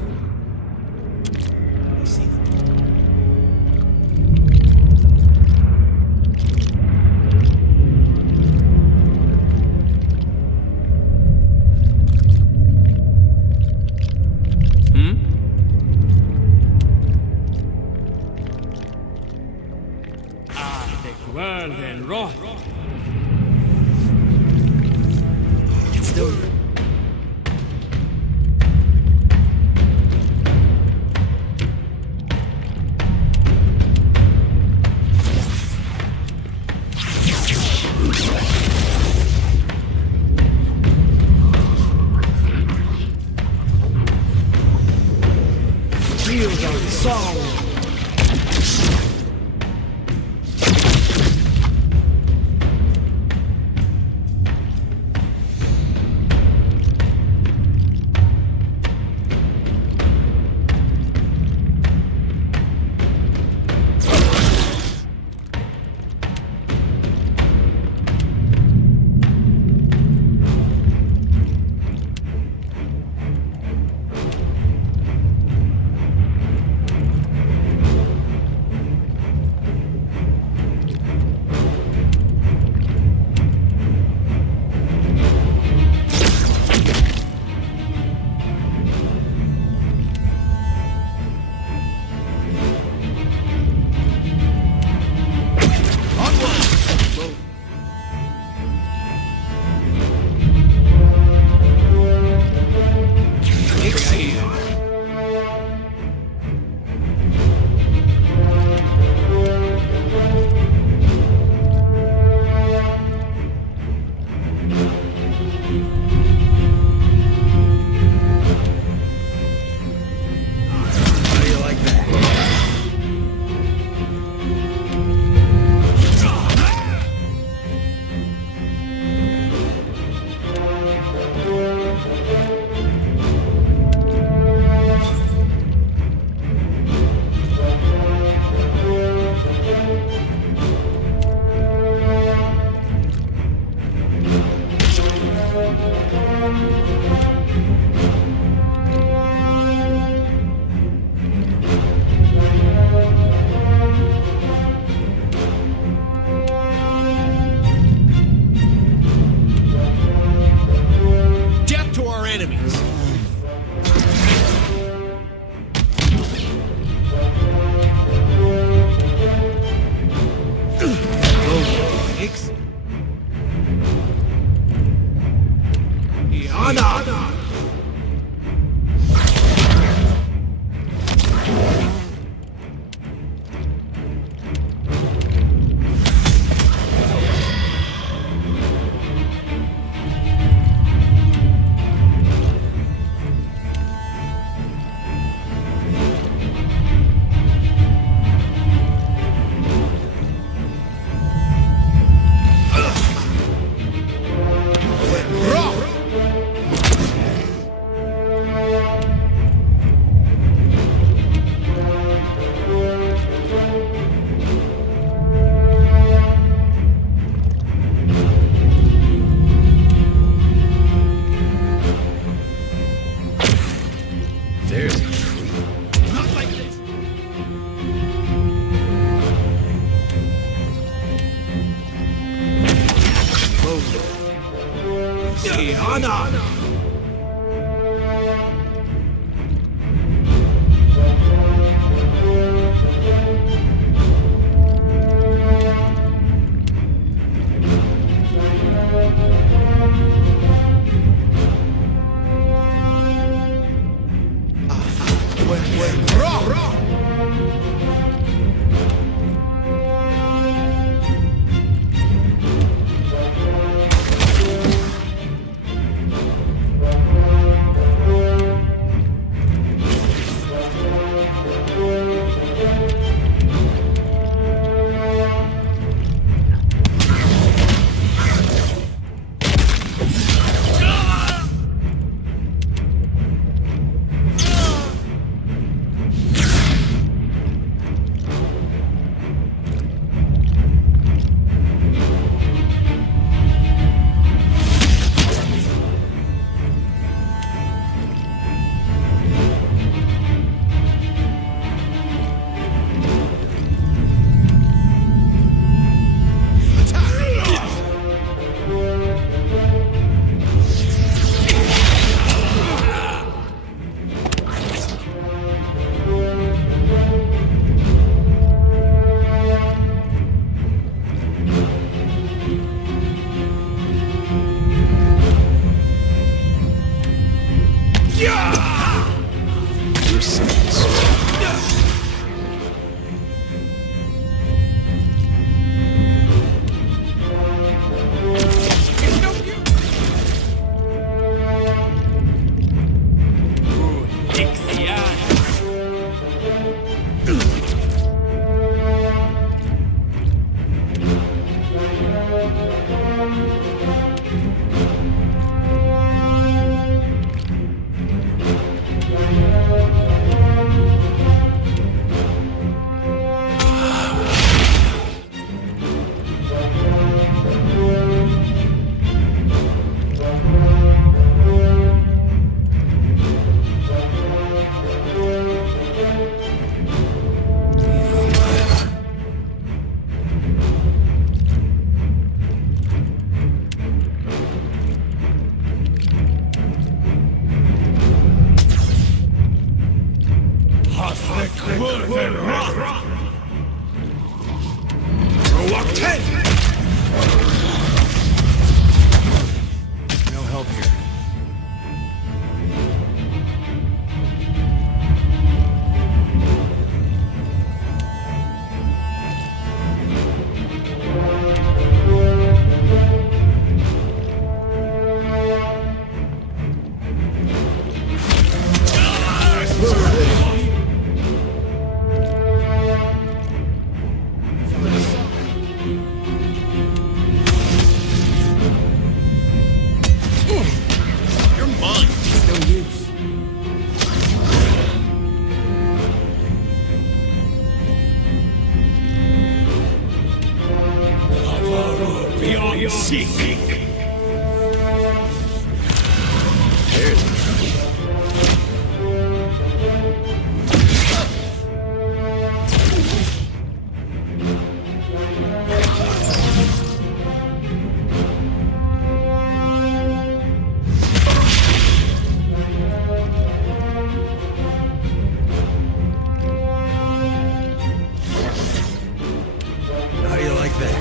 sense. No help here. You're mine. No use. Beyond seek. How do you like that?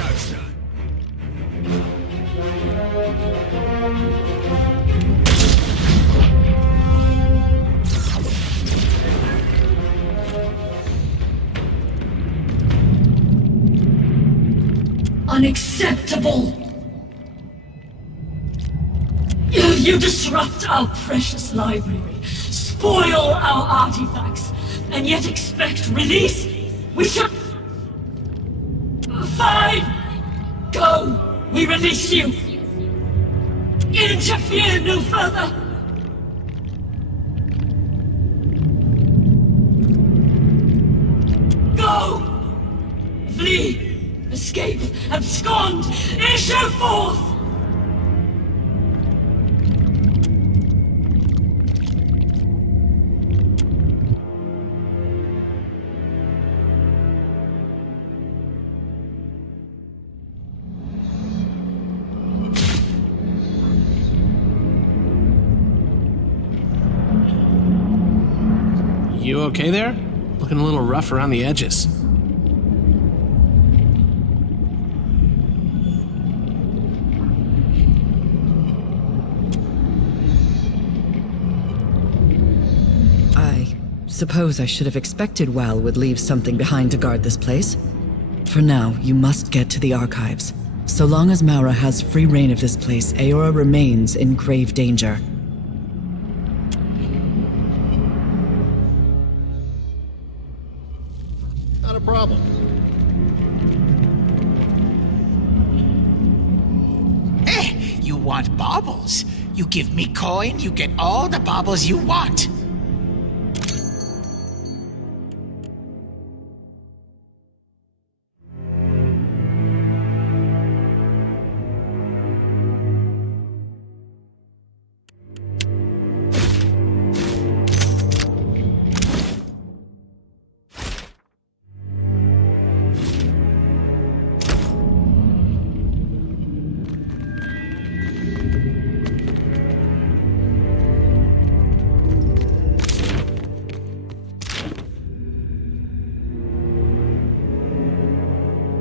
satisfied. Unacceptable! You disrupt our precious library, spoil our artifacts, and yet expect release? We should... Fine! Go! We release you! Interfere no further! Go! Flee! Escape! Abscond! Issue forth! You okay there? Looking a little rough around the edges. I suppose I should have expected Wal would leave something behind to guard this place. For now, you must get to the archives. So long as Maura has free reign of this place, Aora remains in grave danger. Not a problem. You want baubles? You give me coin, you get all the baubles you want.